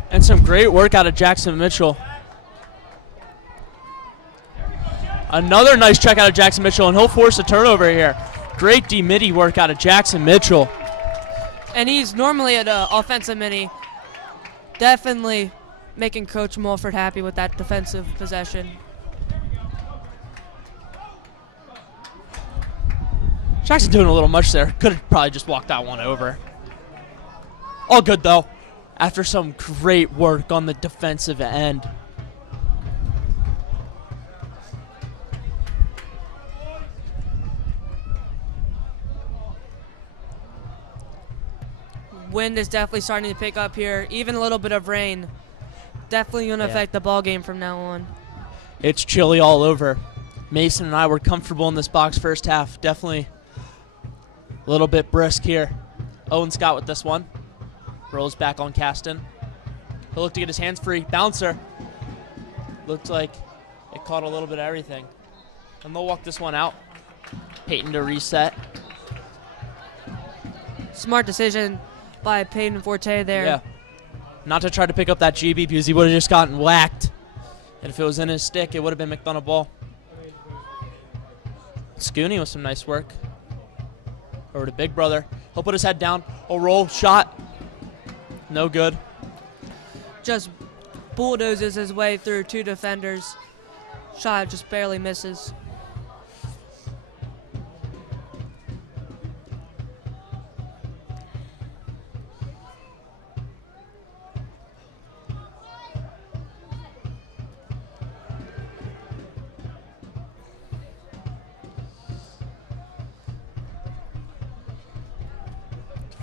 And some great work out of Jackson Mitchell. Another nice check out of Jackson Mitchell, and he'll force a turnover here. Great D-midi work out of Jackson Mitchell. And he's normally at offensive mini. Definitely making Coach Mulford happy with that defensive possession. Jackson doing a little much there. Could have probably just walked that one over. All good, though, after some great work on the defensive end. Wind is definitely starting to pick up here. Even a little bit of rain. Definitely going to affect the ball game from now on. It's chilly all over. Mason and I were comfortable in this box first half. Definitely a little bit brisk here. Owen Scott with this one. Rolls back on Caston. He'll look to get his hands free. Bouncer. Looked like it caught a little bit of everything. And they'll walk this one out. Peyton to reset. Smart decision by Peyton Forte there. Yeah. Not to try to pick up that GB because he would have just gotten whacked. And if it was in his stick, it would have been McDonogh ball. Scooney with some nice work. Over to Big Brother. He'll put his head down. A roll shot. No good. Just bulldozes his way through 2 defenders. Shot just barely misses.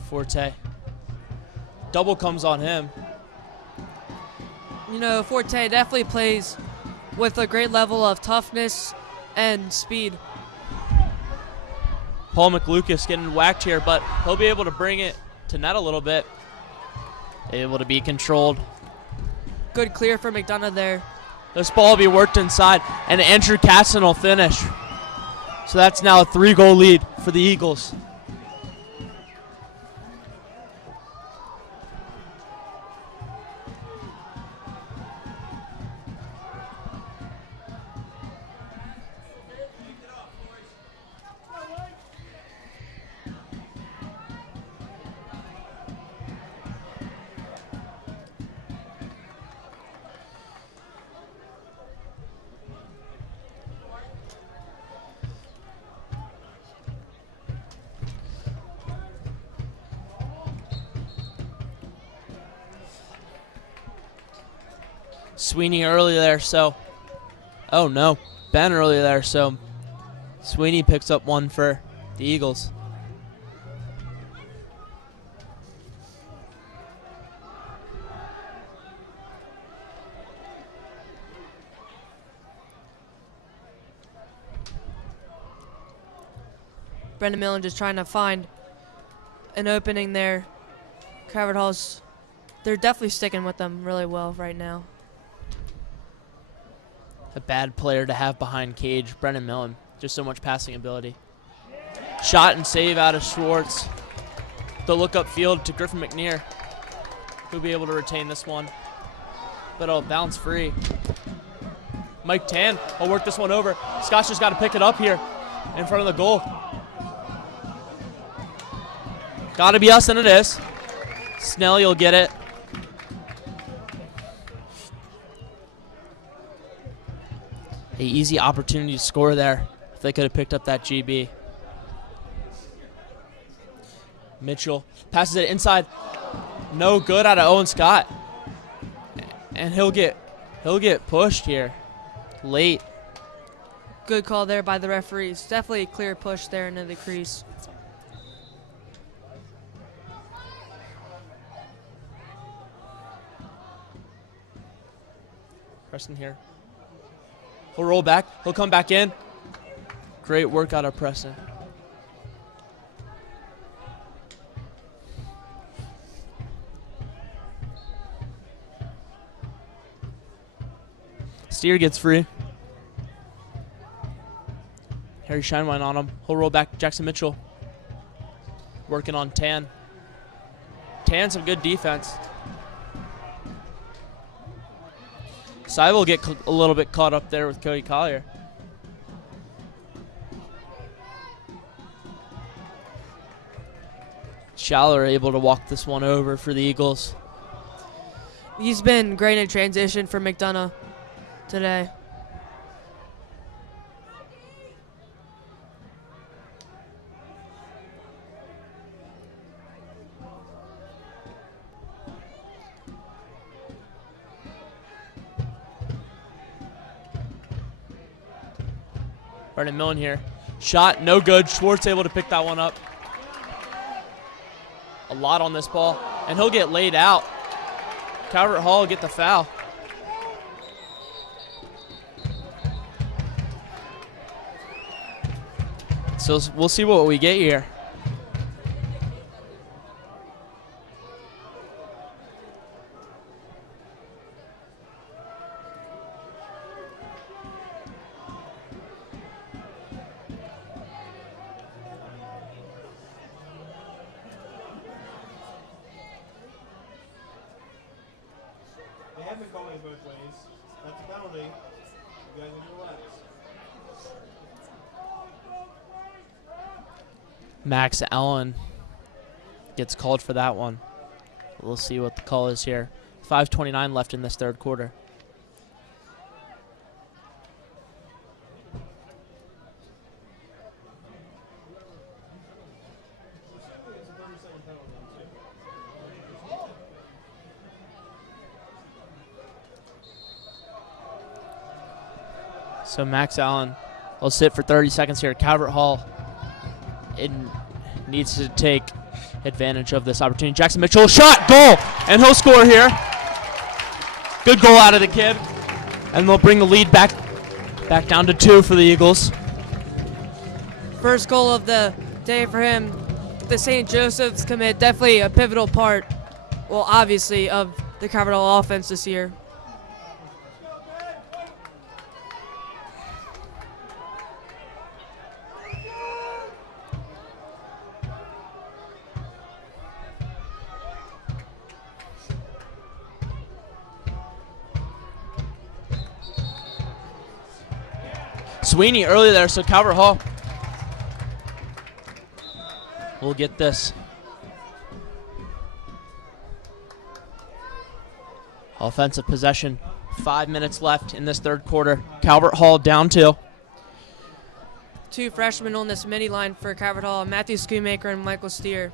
Forte. Double comes on him. You know, Forte definitely plays with a great level of toughness and speed. Paul McLucas getting whacked here, but he'll be able to bring it to net a little bit. Able to be controlled. Good clear for McDonogh there. This ball will be worked inside, and Andrew Casson will finish. So that's now a 3-goal lead for the Eagles. Sweeney early there, so, oh no, Ben early there, so Sweeney picks up one for the Eagles. Brendan Millen just trying to find an opening there. Calvert Hall's, they're definitely sticking with them really well right now. A bad player to have behind cage, Brendan Millen. Just so much passing ability. Shot and save out of Schwartz. The look up field to Griffin McNear. Who'll be able to retain this one. But it'll bounce free. Mike Tan will work this one over. Scott's just got to pick it up here in front of the goal. Got to be us, and it is. Snelly will get it. An easy opportunity to score there if they could have picked up that GB. Mitchell passes it inside. No good out of Owen Scott. And he'll get pushed here late. Good call there by the referees. Definitely a clear push there into the crease. Preston here. He'll roll back. He'll come back in. Great work out of Preston. Steer gets free. Harry Shinewine on him. He'll roll back. Jackson Mitchell working on Tan. Tan, some good defense. Cy will get a little bit caught up there with Cody Collier. Schaller able to walk this one over for the Eagles. He's been great in transition for McDonogh today. Brendan Millen here. Shot, no good. Schwartz able to pick that one up. A lot on this ball. And he'll get laid out. Calvert Hall will get the foul. So we'll see what we get here. They have been calling it both ways. That's a penalty. You guys need to relax. Max Allen gets called for that one. We'll see what the call is here. 5:29 left in this third quarter. So Max Allen will sit for 30 seconds here. Calvert Hall needs to take advantage of this opportunity. Jackson Mitchell, shot, goal, and he'll score here. Good goal out of the kid. And they'll bring the lead back down to 2 for the Eagles. First goal of the day for him. The St. Joseph's commit, definitely a pivotal part, well, obviously, of the Calvert Hall offense this year. Sweeney early there, so Calvert Hall will get this. Offensive possession. 5 minutes left in this third quarter. Calvert Hall down 2. 2 freshmen on this mini line for Calvert Hall, Matthew Schoonmaker and Michael Steer.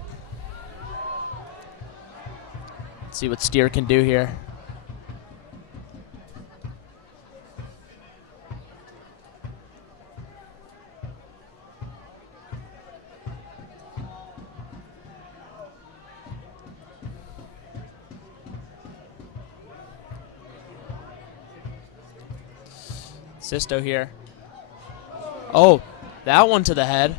Let's see what Steer can do here. Sisto here. Oh, that one to the head.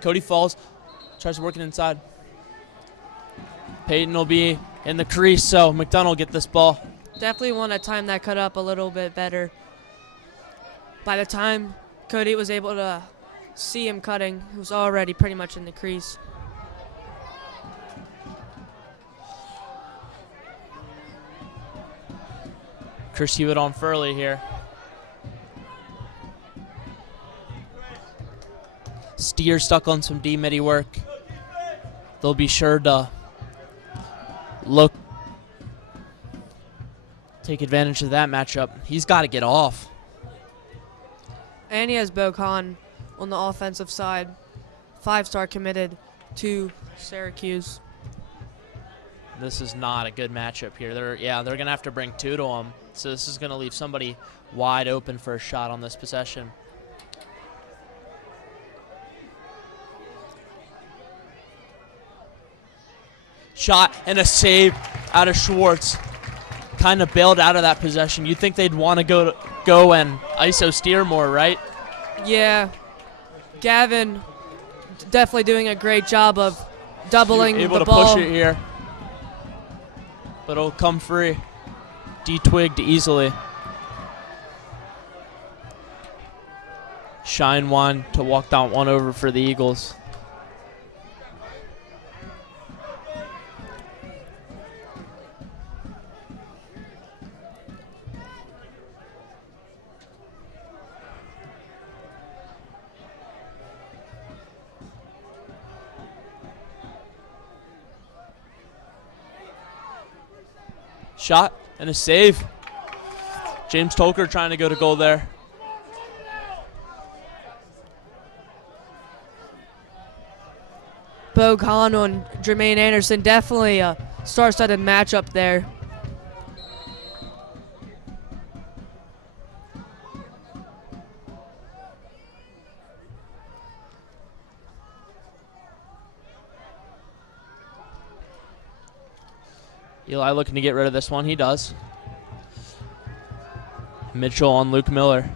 Cody falls, tries to work it inside. Peyton will be in the crease, so McDonogh will get this ball. Definitely want to time that cut up a little bit better. By the time Cody was able to see him cutting, he was already pretty much in the crease. Chris Hewitt on Furley here. Steer stuck on some D-midi work. They'll be sure to take advantage of that matchup. He's got to get off. And he has Bo Khan on the offensive side. 5-star committed to Syracuse. This is not a good matchup here. They're going to have to bring 2 to him. So this is going to leave somebody wide open for a shot on this possession. Shot and a save out of Schwartz. Kind of bailed out of that possession. You'd think they'd want to go and ISO Steer more, right? Yeah. Gavin definitely doing a great job of doubling able the to ball. push it here. But it'll come free. D-twigged easily. Shine one to walk that one over for the Eagles. Shot and a save. James Tolker trying to go to goal there. Bo Khan on Jermaine Anderson. Definitely a star-studded matchup there. Eli looking to get rid of this one. He does. Mitchell on Luke Miller.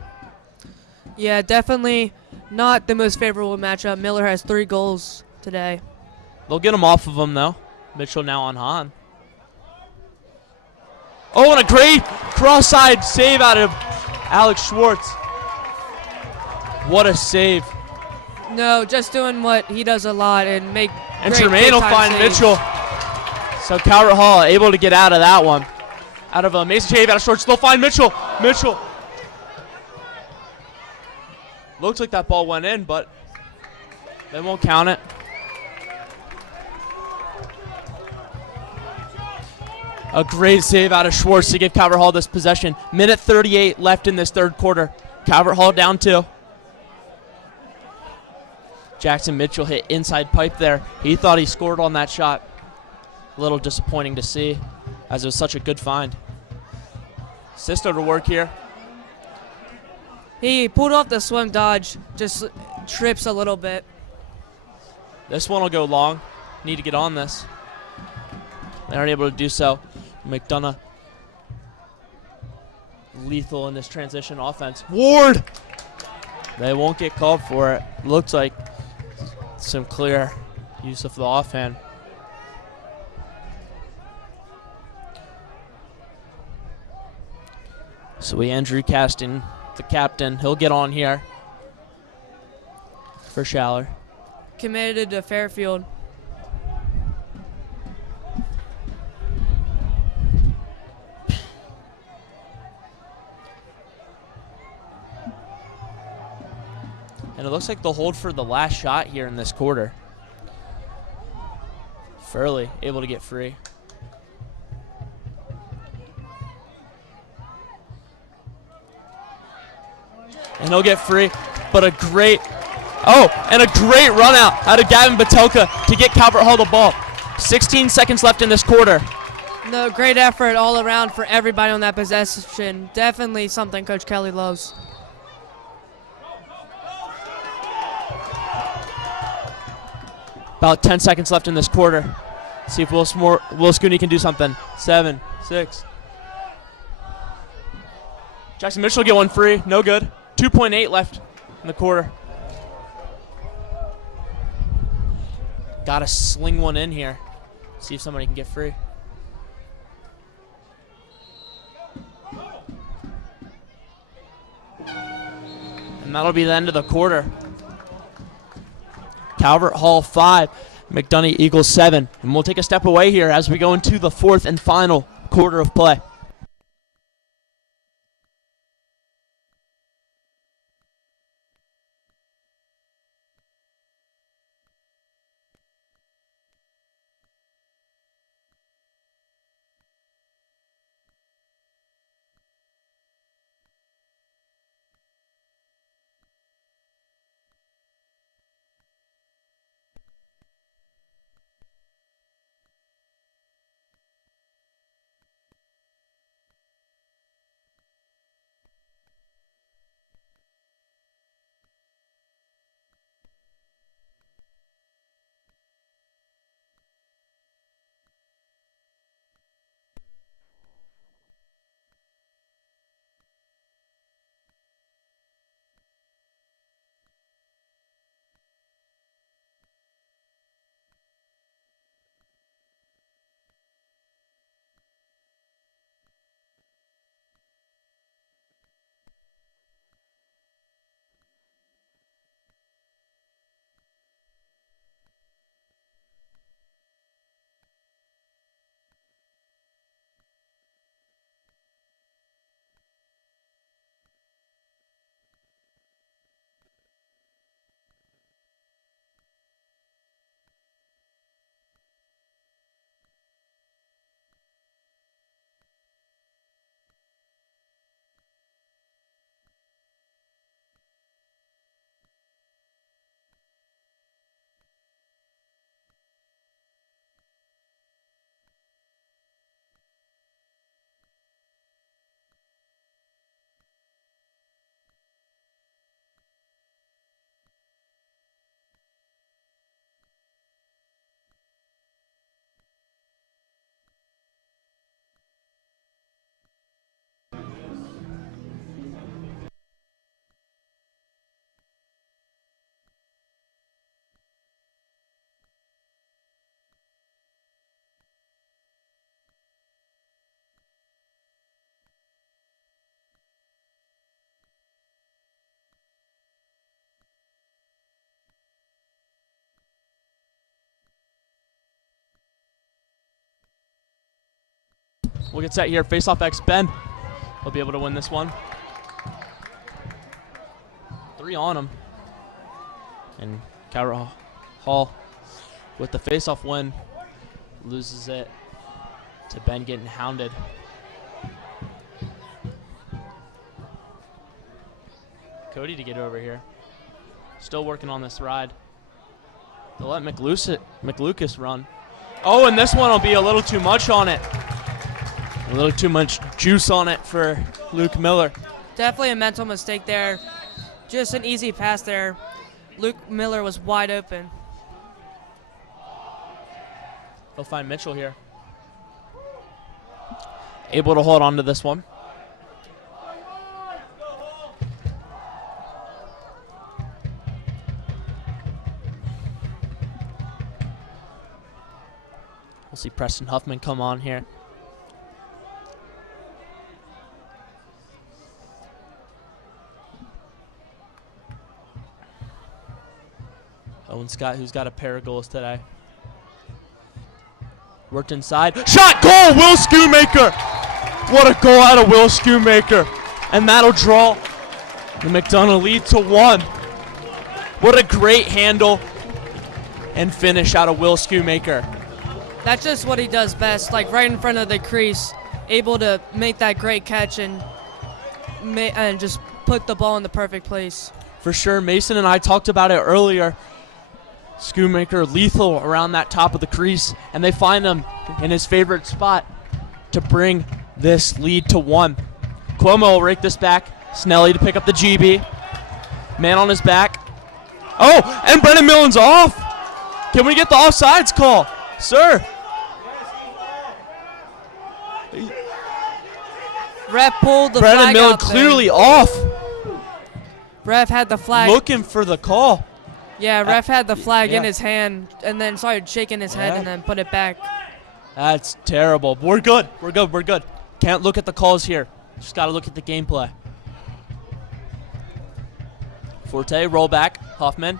Yeah, definitely not the most favorable matchup. Miller has 3 goals today. They'll get him off of him, though. Mitchell now on Hahn. Oh, and a great cross-side save out of Alex Schwartz. What a save. No, just doing what he does a lot and make And great Jermaine will big-time find saves. Mitchell. So Calvert Hall able to get out of that one. Out of a Mason Shave, out of Schwartz. They'll find Mitchell. Mitchell. Looks like that ball went in, but they won't count it. A great save out of Schwartz to give Calvert Hall this possession. Minute 38 left in this third quarter. Calvert Hall down 2. Jackson Mitchell hit inside pipe there. He thought he scored on that shot. A little disappointing to see, as it was such a good find. Sisto to work here. He pulled off the swim dodge, just trips a little bit. This one will go long. Need to get on this. They aren't able to do so. McDonogh lethal in this transition offense. Ward! They won't get called for it. Looks like some clear use of the offhand. So Andrew Caston, the captain, he'll get on here for Schaller. Committed to Fairfield. And it looks like they'll hold for the last shot here in this quarter. Furley able to get free. And he'll get free, but a great run out of Gavin Batelka to get Calvert Hall the ball. 16 seconds left in this quarter. No, great effort all around for everybody on that possession. Definitely something Coach Kelly loves. About 10 seconds left in this quarter. See if Will Scooney can do something. 7, 6. Jackson Mitchell get one free. No good. 2.8 left in the quarter. Got to sling one in here. See if somebody can get free. And that'll be the end of the quarter. Calvert Hall 5, McDonogh Eagles 7. And we'll take a step away here as we go into the fourth and final quarter of play. We'll get set here. Face-off X Ben. He'll be able to win this one. 3 on him. And Calvert Hall with the face-off win loses it to Ben getting hounded. Cody to get over here. Still working on this ride. They'll let McLucas run. Oh, and this one will be a little too much on it. A little too much juice on it for Luke Miller. Definitely a mental mistake there. Just an easy pass there. Luke Miller was wide open. They'll find Mitchell here. Able to hold on to this one. We'll see Preston Huffman come on here. Owen Scott, who's got a pair of goals today. Worked inside. Shot, goal, Will Schoonmaker! What a goal out of Will Schoonmaker. And that'll draw the McDonogh lead to 1. What a great handle and finish out of Will Schoonmaker. That's just what he does best, like right in front of the crease, able to make that great catch and just put the ball in the perfect place. For sure, Mason and I talked about it earlier. Schoonmaker lethal around that top of the crease, and they find him in his favorite spot to bring this lead to 1. Cuomo will rake this back. Snelly to pick up the GB. Man on his back. Oh, and Brennan Millen's off. Can we get the offsides call? Sir. Ref pulled the Brennan flag Millen out there. clearly off. Ref had the flag. Looking for the call. Yeah, ref had the flag in yeah. his hand and then started shaking his head Yeah. and then put it back. That's terrible. We're good. We're good. We're good. Can't look at the calls here. Just got to look at the gameplay. Forte, roll back. Huffman.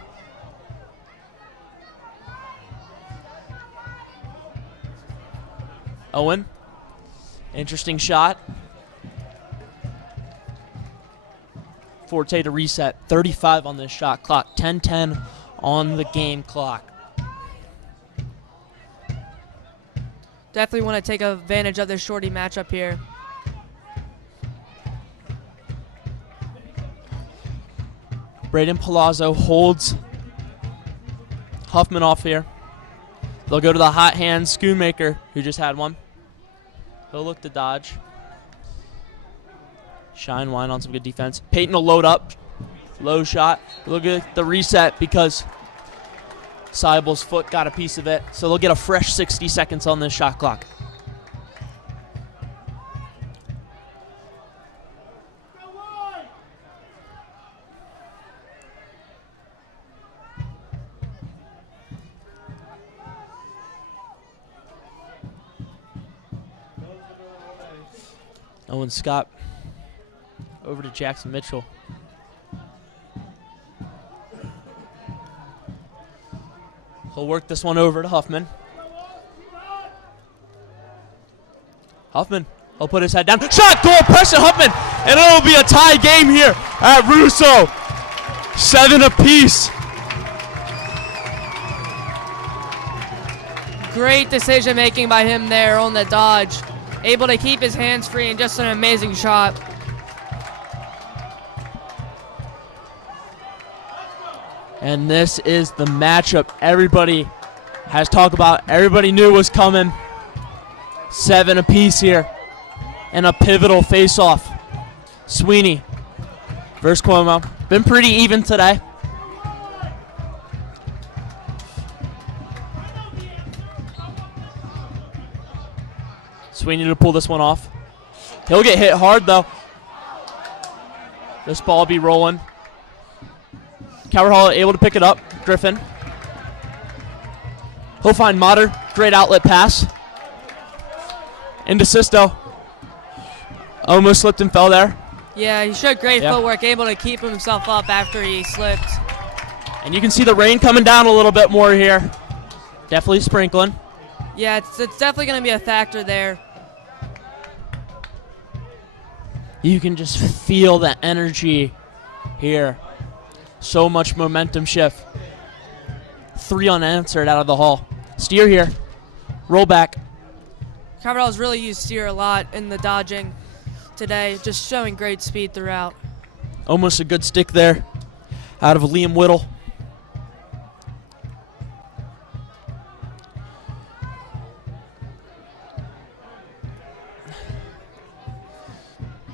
Owen. Interesting shot. Forte to reset. 35 on this shot clock. 10-10 on the game clock. Definitely want to take advantage of this shorty matchup here. Braden Palazzo holds Huffman off here. They'll go to the hot hand Schoonmaker, who just had one. He'll look to dodge. Shine wine on some good defense. Peyton will load up. Low shot. Look at the reset because Seibel's foot got a piece of it. So they'll get a fresh 60 seconds on this shot clock. Owen Scott over to Jackson Mitchell. He'll work this one over to Huffman. Huffman, he'll put his head down. Shot, goal, Preston Huffman, and it'll be a tie game here at Russo. 7 apiece. Great decision making by him there on the dodge. Able to keep his hands free and just an amazing shot. And this is the matchup everybody has talked about. Everybody knew was coming. 7 apiece here. And a pivotal face-off. Sweeney versus Cuomo. Been pretty even today. Sweeney to pull this one off. He'll get hit hard, though. This ball will be rolling. Calvert Hall able to pick it up. Griffin. He'll find Motter. Great outlet pass. Into Sisto. Almost slipped and fell there. Yeah, he showed great Yeah. footwork, able to keep himself up after he slipped. And you can see the rain coming down a little bit more here. Definitely sprinkling. Yeah, it's definitely going to be a factor there. You can just feel the energy here. So much momentum shift. 3 unanswered out of the hall. Steer here. Roll back. Carvalho's really used steer a lot in the dodging today, just showing great speed throughout. Almost a good stick there out of Liam Whittle.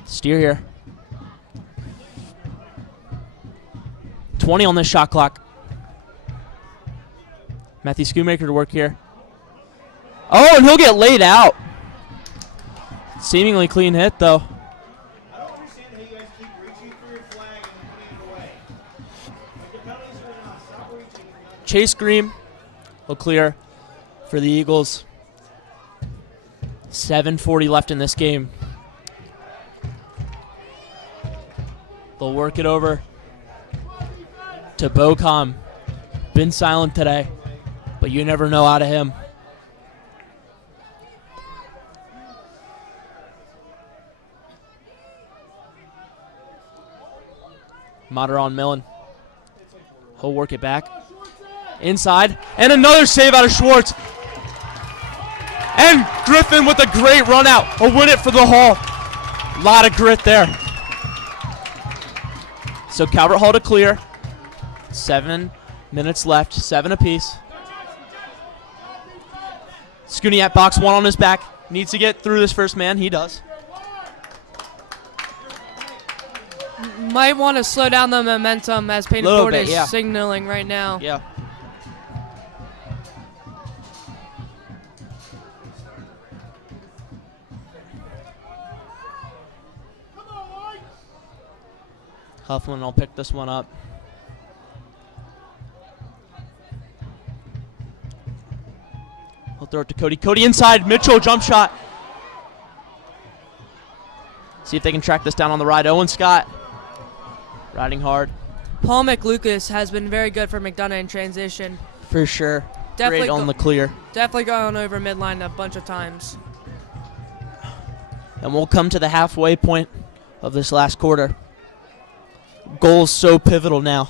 Steer here. 20 on this shot clock. Matthew Schoonmaker to work here. Oh, and he'll get laid out. Seemingly clean hit, though. I don't understand how you guys keep reaching for your flag and putting it away. Like the penalties are not. Stop reaching. Chase Green will clear for the Eagles. 7:40 left in this game. They'll work it over to Bocom. Been silent today, but you never know out of him. Motter on Millen. He'll work it back. Inside. And another save out of Schwartz. And Griffin with a great run out. He'll win it for the Hall. A lot of grit there. So Calvert Hall to clear. 7 minutes left. 7 apiece. Scooney at box 1 on his back. Needs to get through this first man. He does. Might want to slow down the momentum as Peyton Little Ford bit, is yeah. signaling right now. Yeah. Huffman will pick this one up. He'll throw it to Cody. Cody inside. Mitchell jump shot. See if they can track this down on the ride. Owen Scott riding hard. Paul McLucas has been very good for McDonogh in transition. For sure. Definitely Great on the clear. Definitely going over midline a bunch of times. And we'll come to the halfway point of this last quarter. Goals so pivotal now.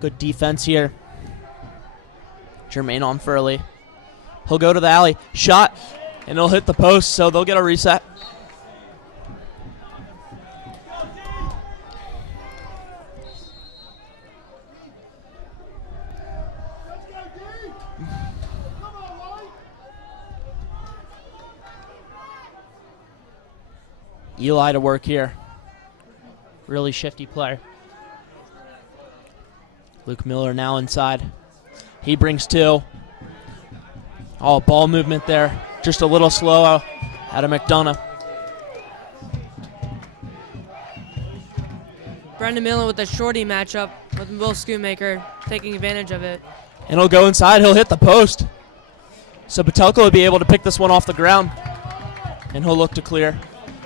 Good defense here. Jermaine on Furley. He'll go to the alley. Shot. And he'll hit the post, so they'll get a reset. Eli to work here. Really shifty player. Luke Miller now inside. He brings 2. Oh, ball movement there. Just a little slow out of McDonogh. Brendan Miller with a shorty matchup with Will Schoonmaker taking advantage of it. And he'll go inside. He'll hit the post. So Patelka will be able to pick this one off the ground. And he'll look to clear.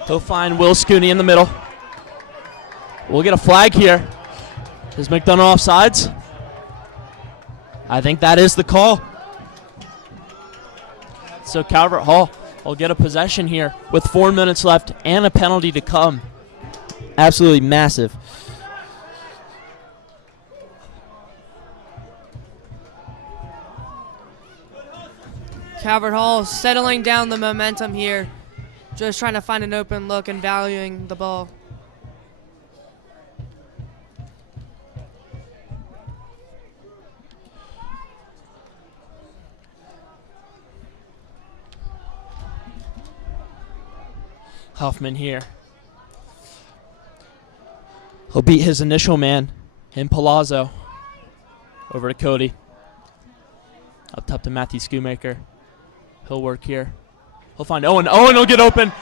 He'll find Will Scooney in the middle. We'll get a flag here. Is McDonogh offsides? I think that is the call. So Calvert Hall will get a possession here with 4 minutes left and a penalty to come. Absolutely massive. Calvert Hall settling down the momentum here. Just trying to find an open look and valuing the ball. Huffman here. He'll beat his initial man in Palazzo. Over to Cody. Up top to Matthew Schoonmaker. He'll work here. He'll find Owen. Owen will get open.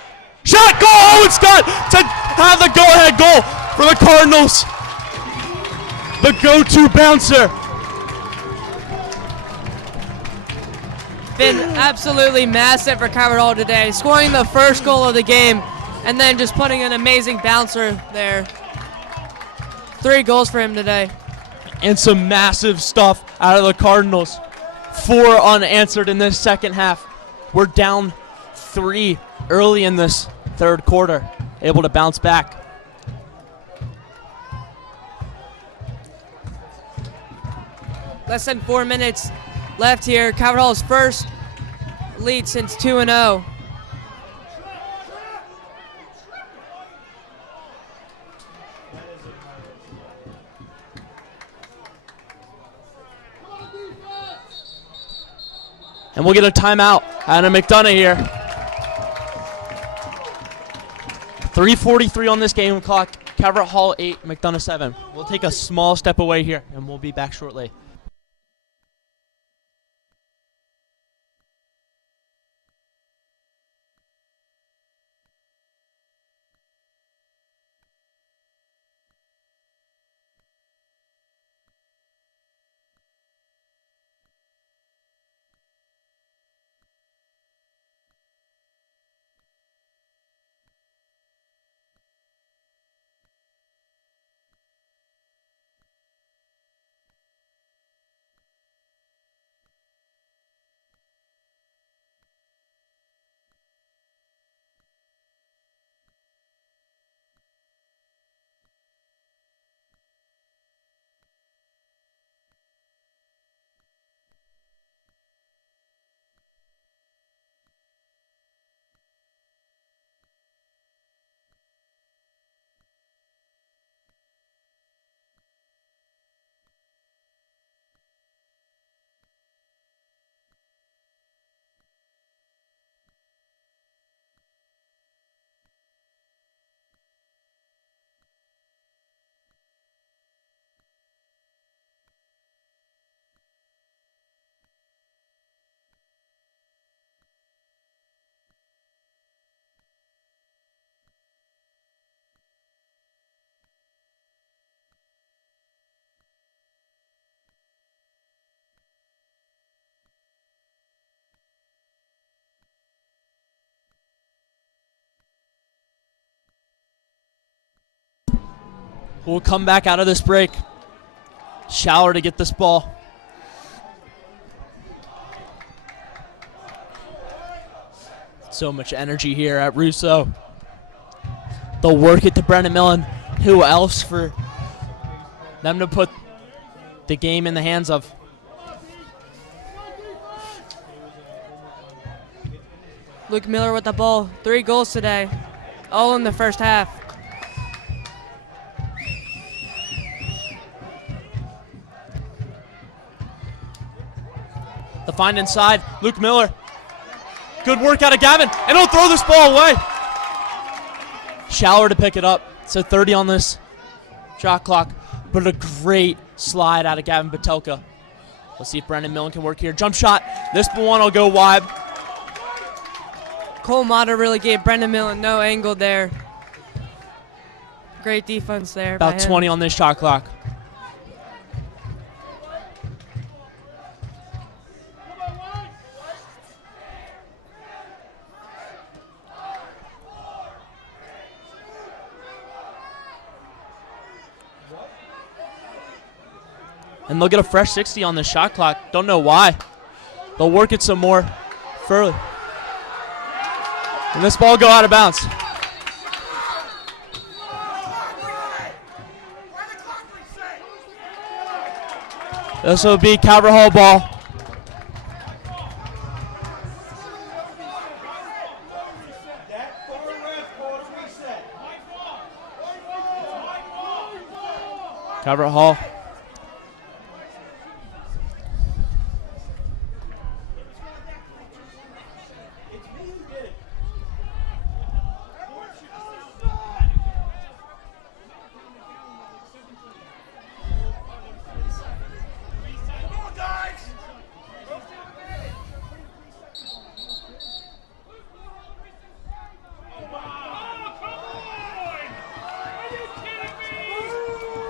Shot! Goal! Owen Scott to have the go-ahead goal for the Cardinals. The go-to bouncer. Been absolutely massive for Calvert Hall today, scoring the first goal of the game and then just putting an amazing bouncer there. 3 goals for him today. And some massive stuff out of the Cardinals. 4 unanswered in this second half. We're down 3 early in this third quarter, able to bounce back. Less than 4 minutes left here. Calvert Hall's first lead since 2-0. And we'll get a timeout out of McDonogh here. 3:43 on this game clock. Calvert Hall 8, McDonogh 7. We'll take a small step away here, and we'll be back shortly. will come back out of this break. Schaller to get this ball. So much energy here at Russo. They'll work it to Brendan Millen. Who else for them to put the game in the hands of? Luke Miller with the ball. 3 goals today, all in the first half. The find inside. Luke Miller. Good work out of Gavin. And he'll throw this ball away. Schaller to pick it up. So 30 on this shot clock. But a great slide out of Gavin Batelka. Let's see if Brendan Millen can work here. Jump shot. This one will go wide. Cole Mata really gave Brendan Millen no angle there. Great defense there. About 20 on this shot clock. And they'll get a fresh 60 on the shot clock. Don't know why. They'll work it some more. Furley. And this ball will go out of bounds. This will be Calvert Hall ball. That far left quarter reset. Calvert Hall.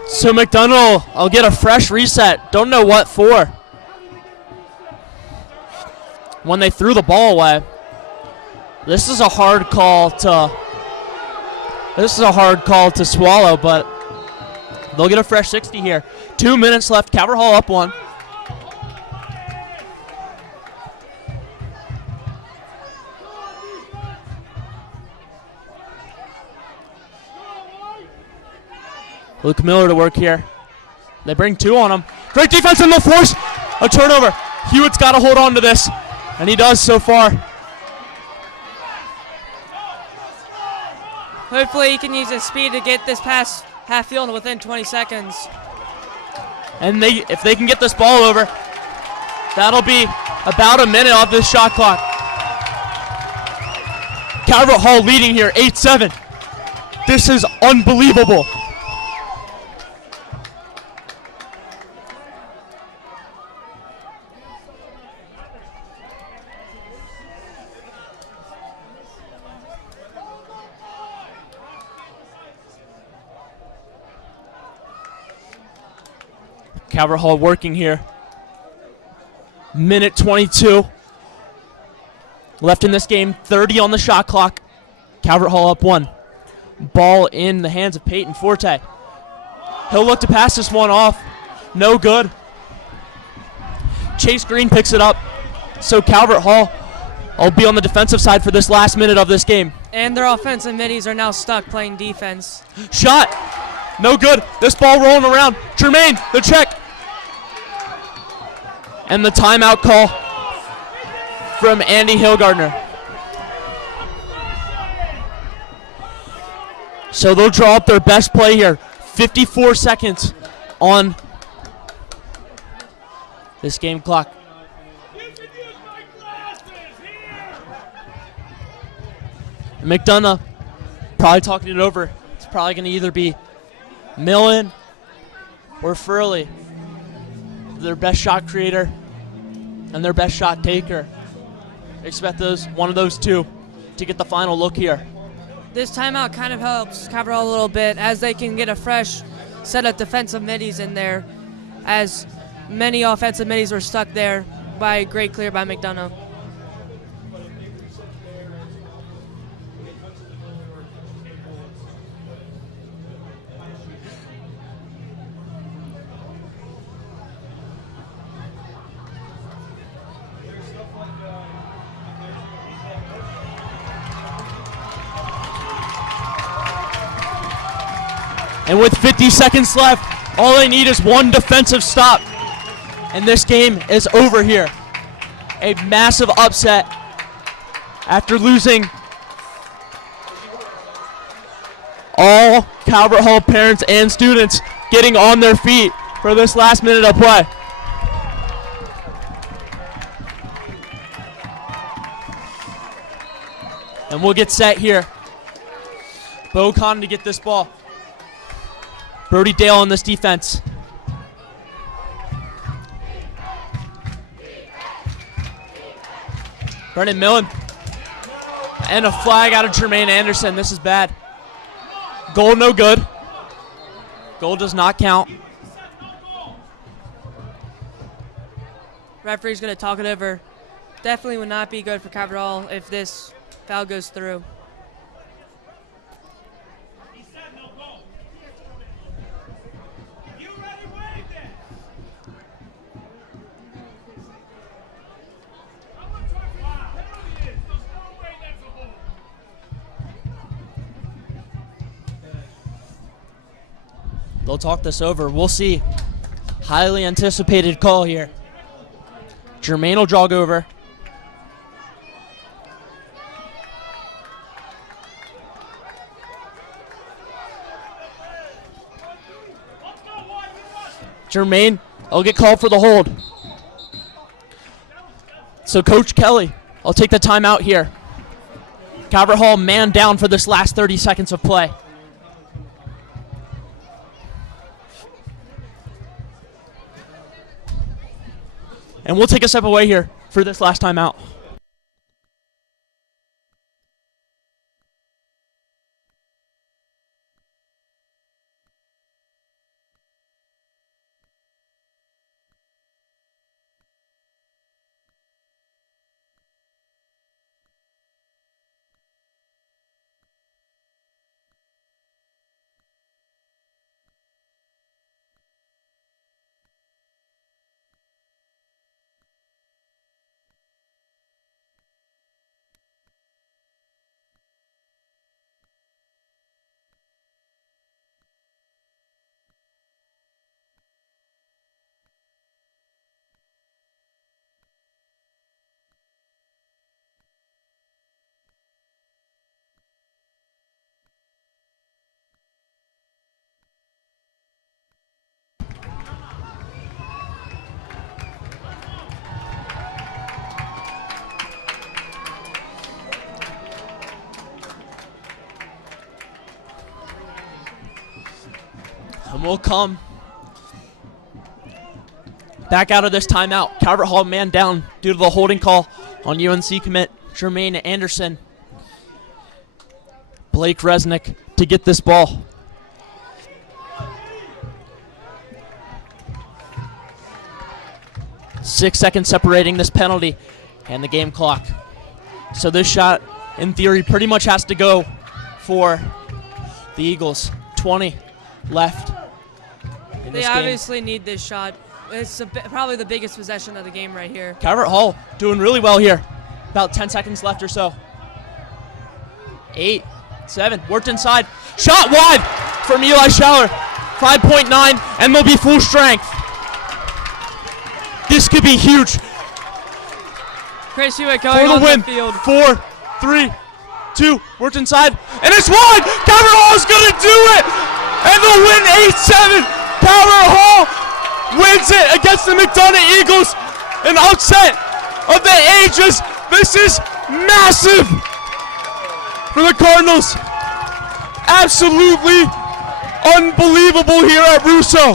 So McDonogh, I'll get a fresh reset. Don't know what for. When they threw the ball away. This is a hard call to swallow, but they'll get a fresh 60 here. 2 minutes left. Calvert Hall up 1. Luke Miller to work here. They bring 2 on him. Great defense and they'll force a turnover. Hewitt's got to hold on to this, and he does so far. Hopefully he can use his speed to get this past half field within 20 seconds. And if they can get this ball over, that'll be about a minute off this shot clock. Calvert Hall leading here, 8-7. This is unbelievable. Calvert Hall working here. Minute 22 left in this game. 30 on the shot clock. Calvert Hall up 1. Ball in the hands of Peyton Forte. He'll look to pass this one off. No good. Chase Green picks it up. So Calvert Hall will be on the defensive side for this last minute of this game. And their offensive middies are now stuck playing defense. Shot. No good. This ball rolling around. Jermaine, the check. And the timeout call from Andy Hillgardner. So they'll draw up their best play here. 54 seconds on this game clock. McDonogh probably talking it over. It's probably going to either be Millen or Furley, their best shot creator and their best shot taker. Expect one of those two to get the final look here. This timeout kind of helps Calvert Hall a little bit as they can get a fresh set of defensive middies in there, as many offensive middies were stuck there by a great clear by McDonogh. And with 50 seconds left, all they need is one defensive stop. And this game is over here. A massive upset after losing. All Calvert Hall parents and students getting on their feet for this last minute of play. And we'll get set here. Bo Con to get this ball. Brody Dale on this defense. Brennan Millen. And a flag out of Jermaine Anderson. This is bad. Goal no good. Goal does not count. Referee's going to talk it over. Definitely would not be good for Calvert Hall if this foul goes through. They'll talk this over. We'll see. Highly anticipated call here. Jermaine will jog over. Jermaine will get called for the hold. So Coach Kelly will take the timeout here. Calvert Hall man down for this last 30 seconds of play. And we'll take a step away here for this last timeout. And we'll come back out of this timeout. Calvert Hall man down due to the holding call on UNC commit Jermaine Anderson. Blake Resnick to get this ball. Six seconds separating this penalty and the game clock. So this shot, in theory, pretty much has to go for the Eagles. 20 left in They this game. obviously need this shot. It's probably the biggest possession of the game right here. Calvert Hall doing really well here. About 10 seconds left or so. 8, 7, worked inside. Shot wide from Eli Schaller. 5.9, and they'll be full strength. This could be huge Chris Hewitt for going the on win. the field. 4, 3, 2, worked inside, and it's wide. Calvert Hall is going to do it, and they'll win 8-7. Calvert Hall wins it against the McDonogh Eagles. An upset of the ages. This is massive for the Cardinals. Absolutely unbelievable here at Russo.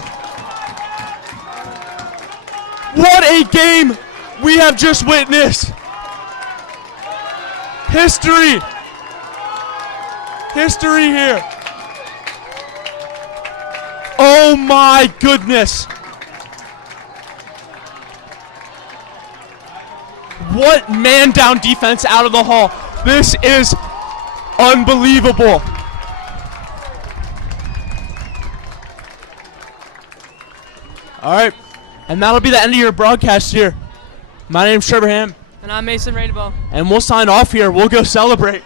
What a game we have just witnessed. History. History here. Oh my goodness. What man down defense out of the Hall. This is unbelievable. All right, and that'll be the end of your broadcast here. My name's Trevor Ham, And I'm Mason Radeball. and we'll sign off here. We'll go celebrate.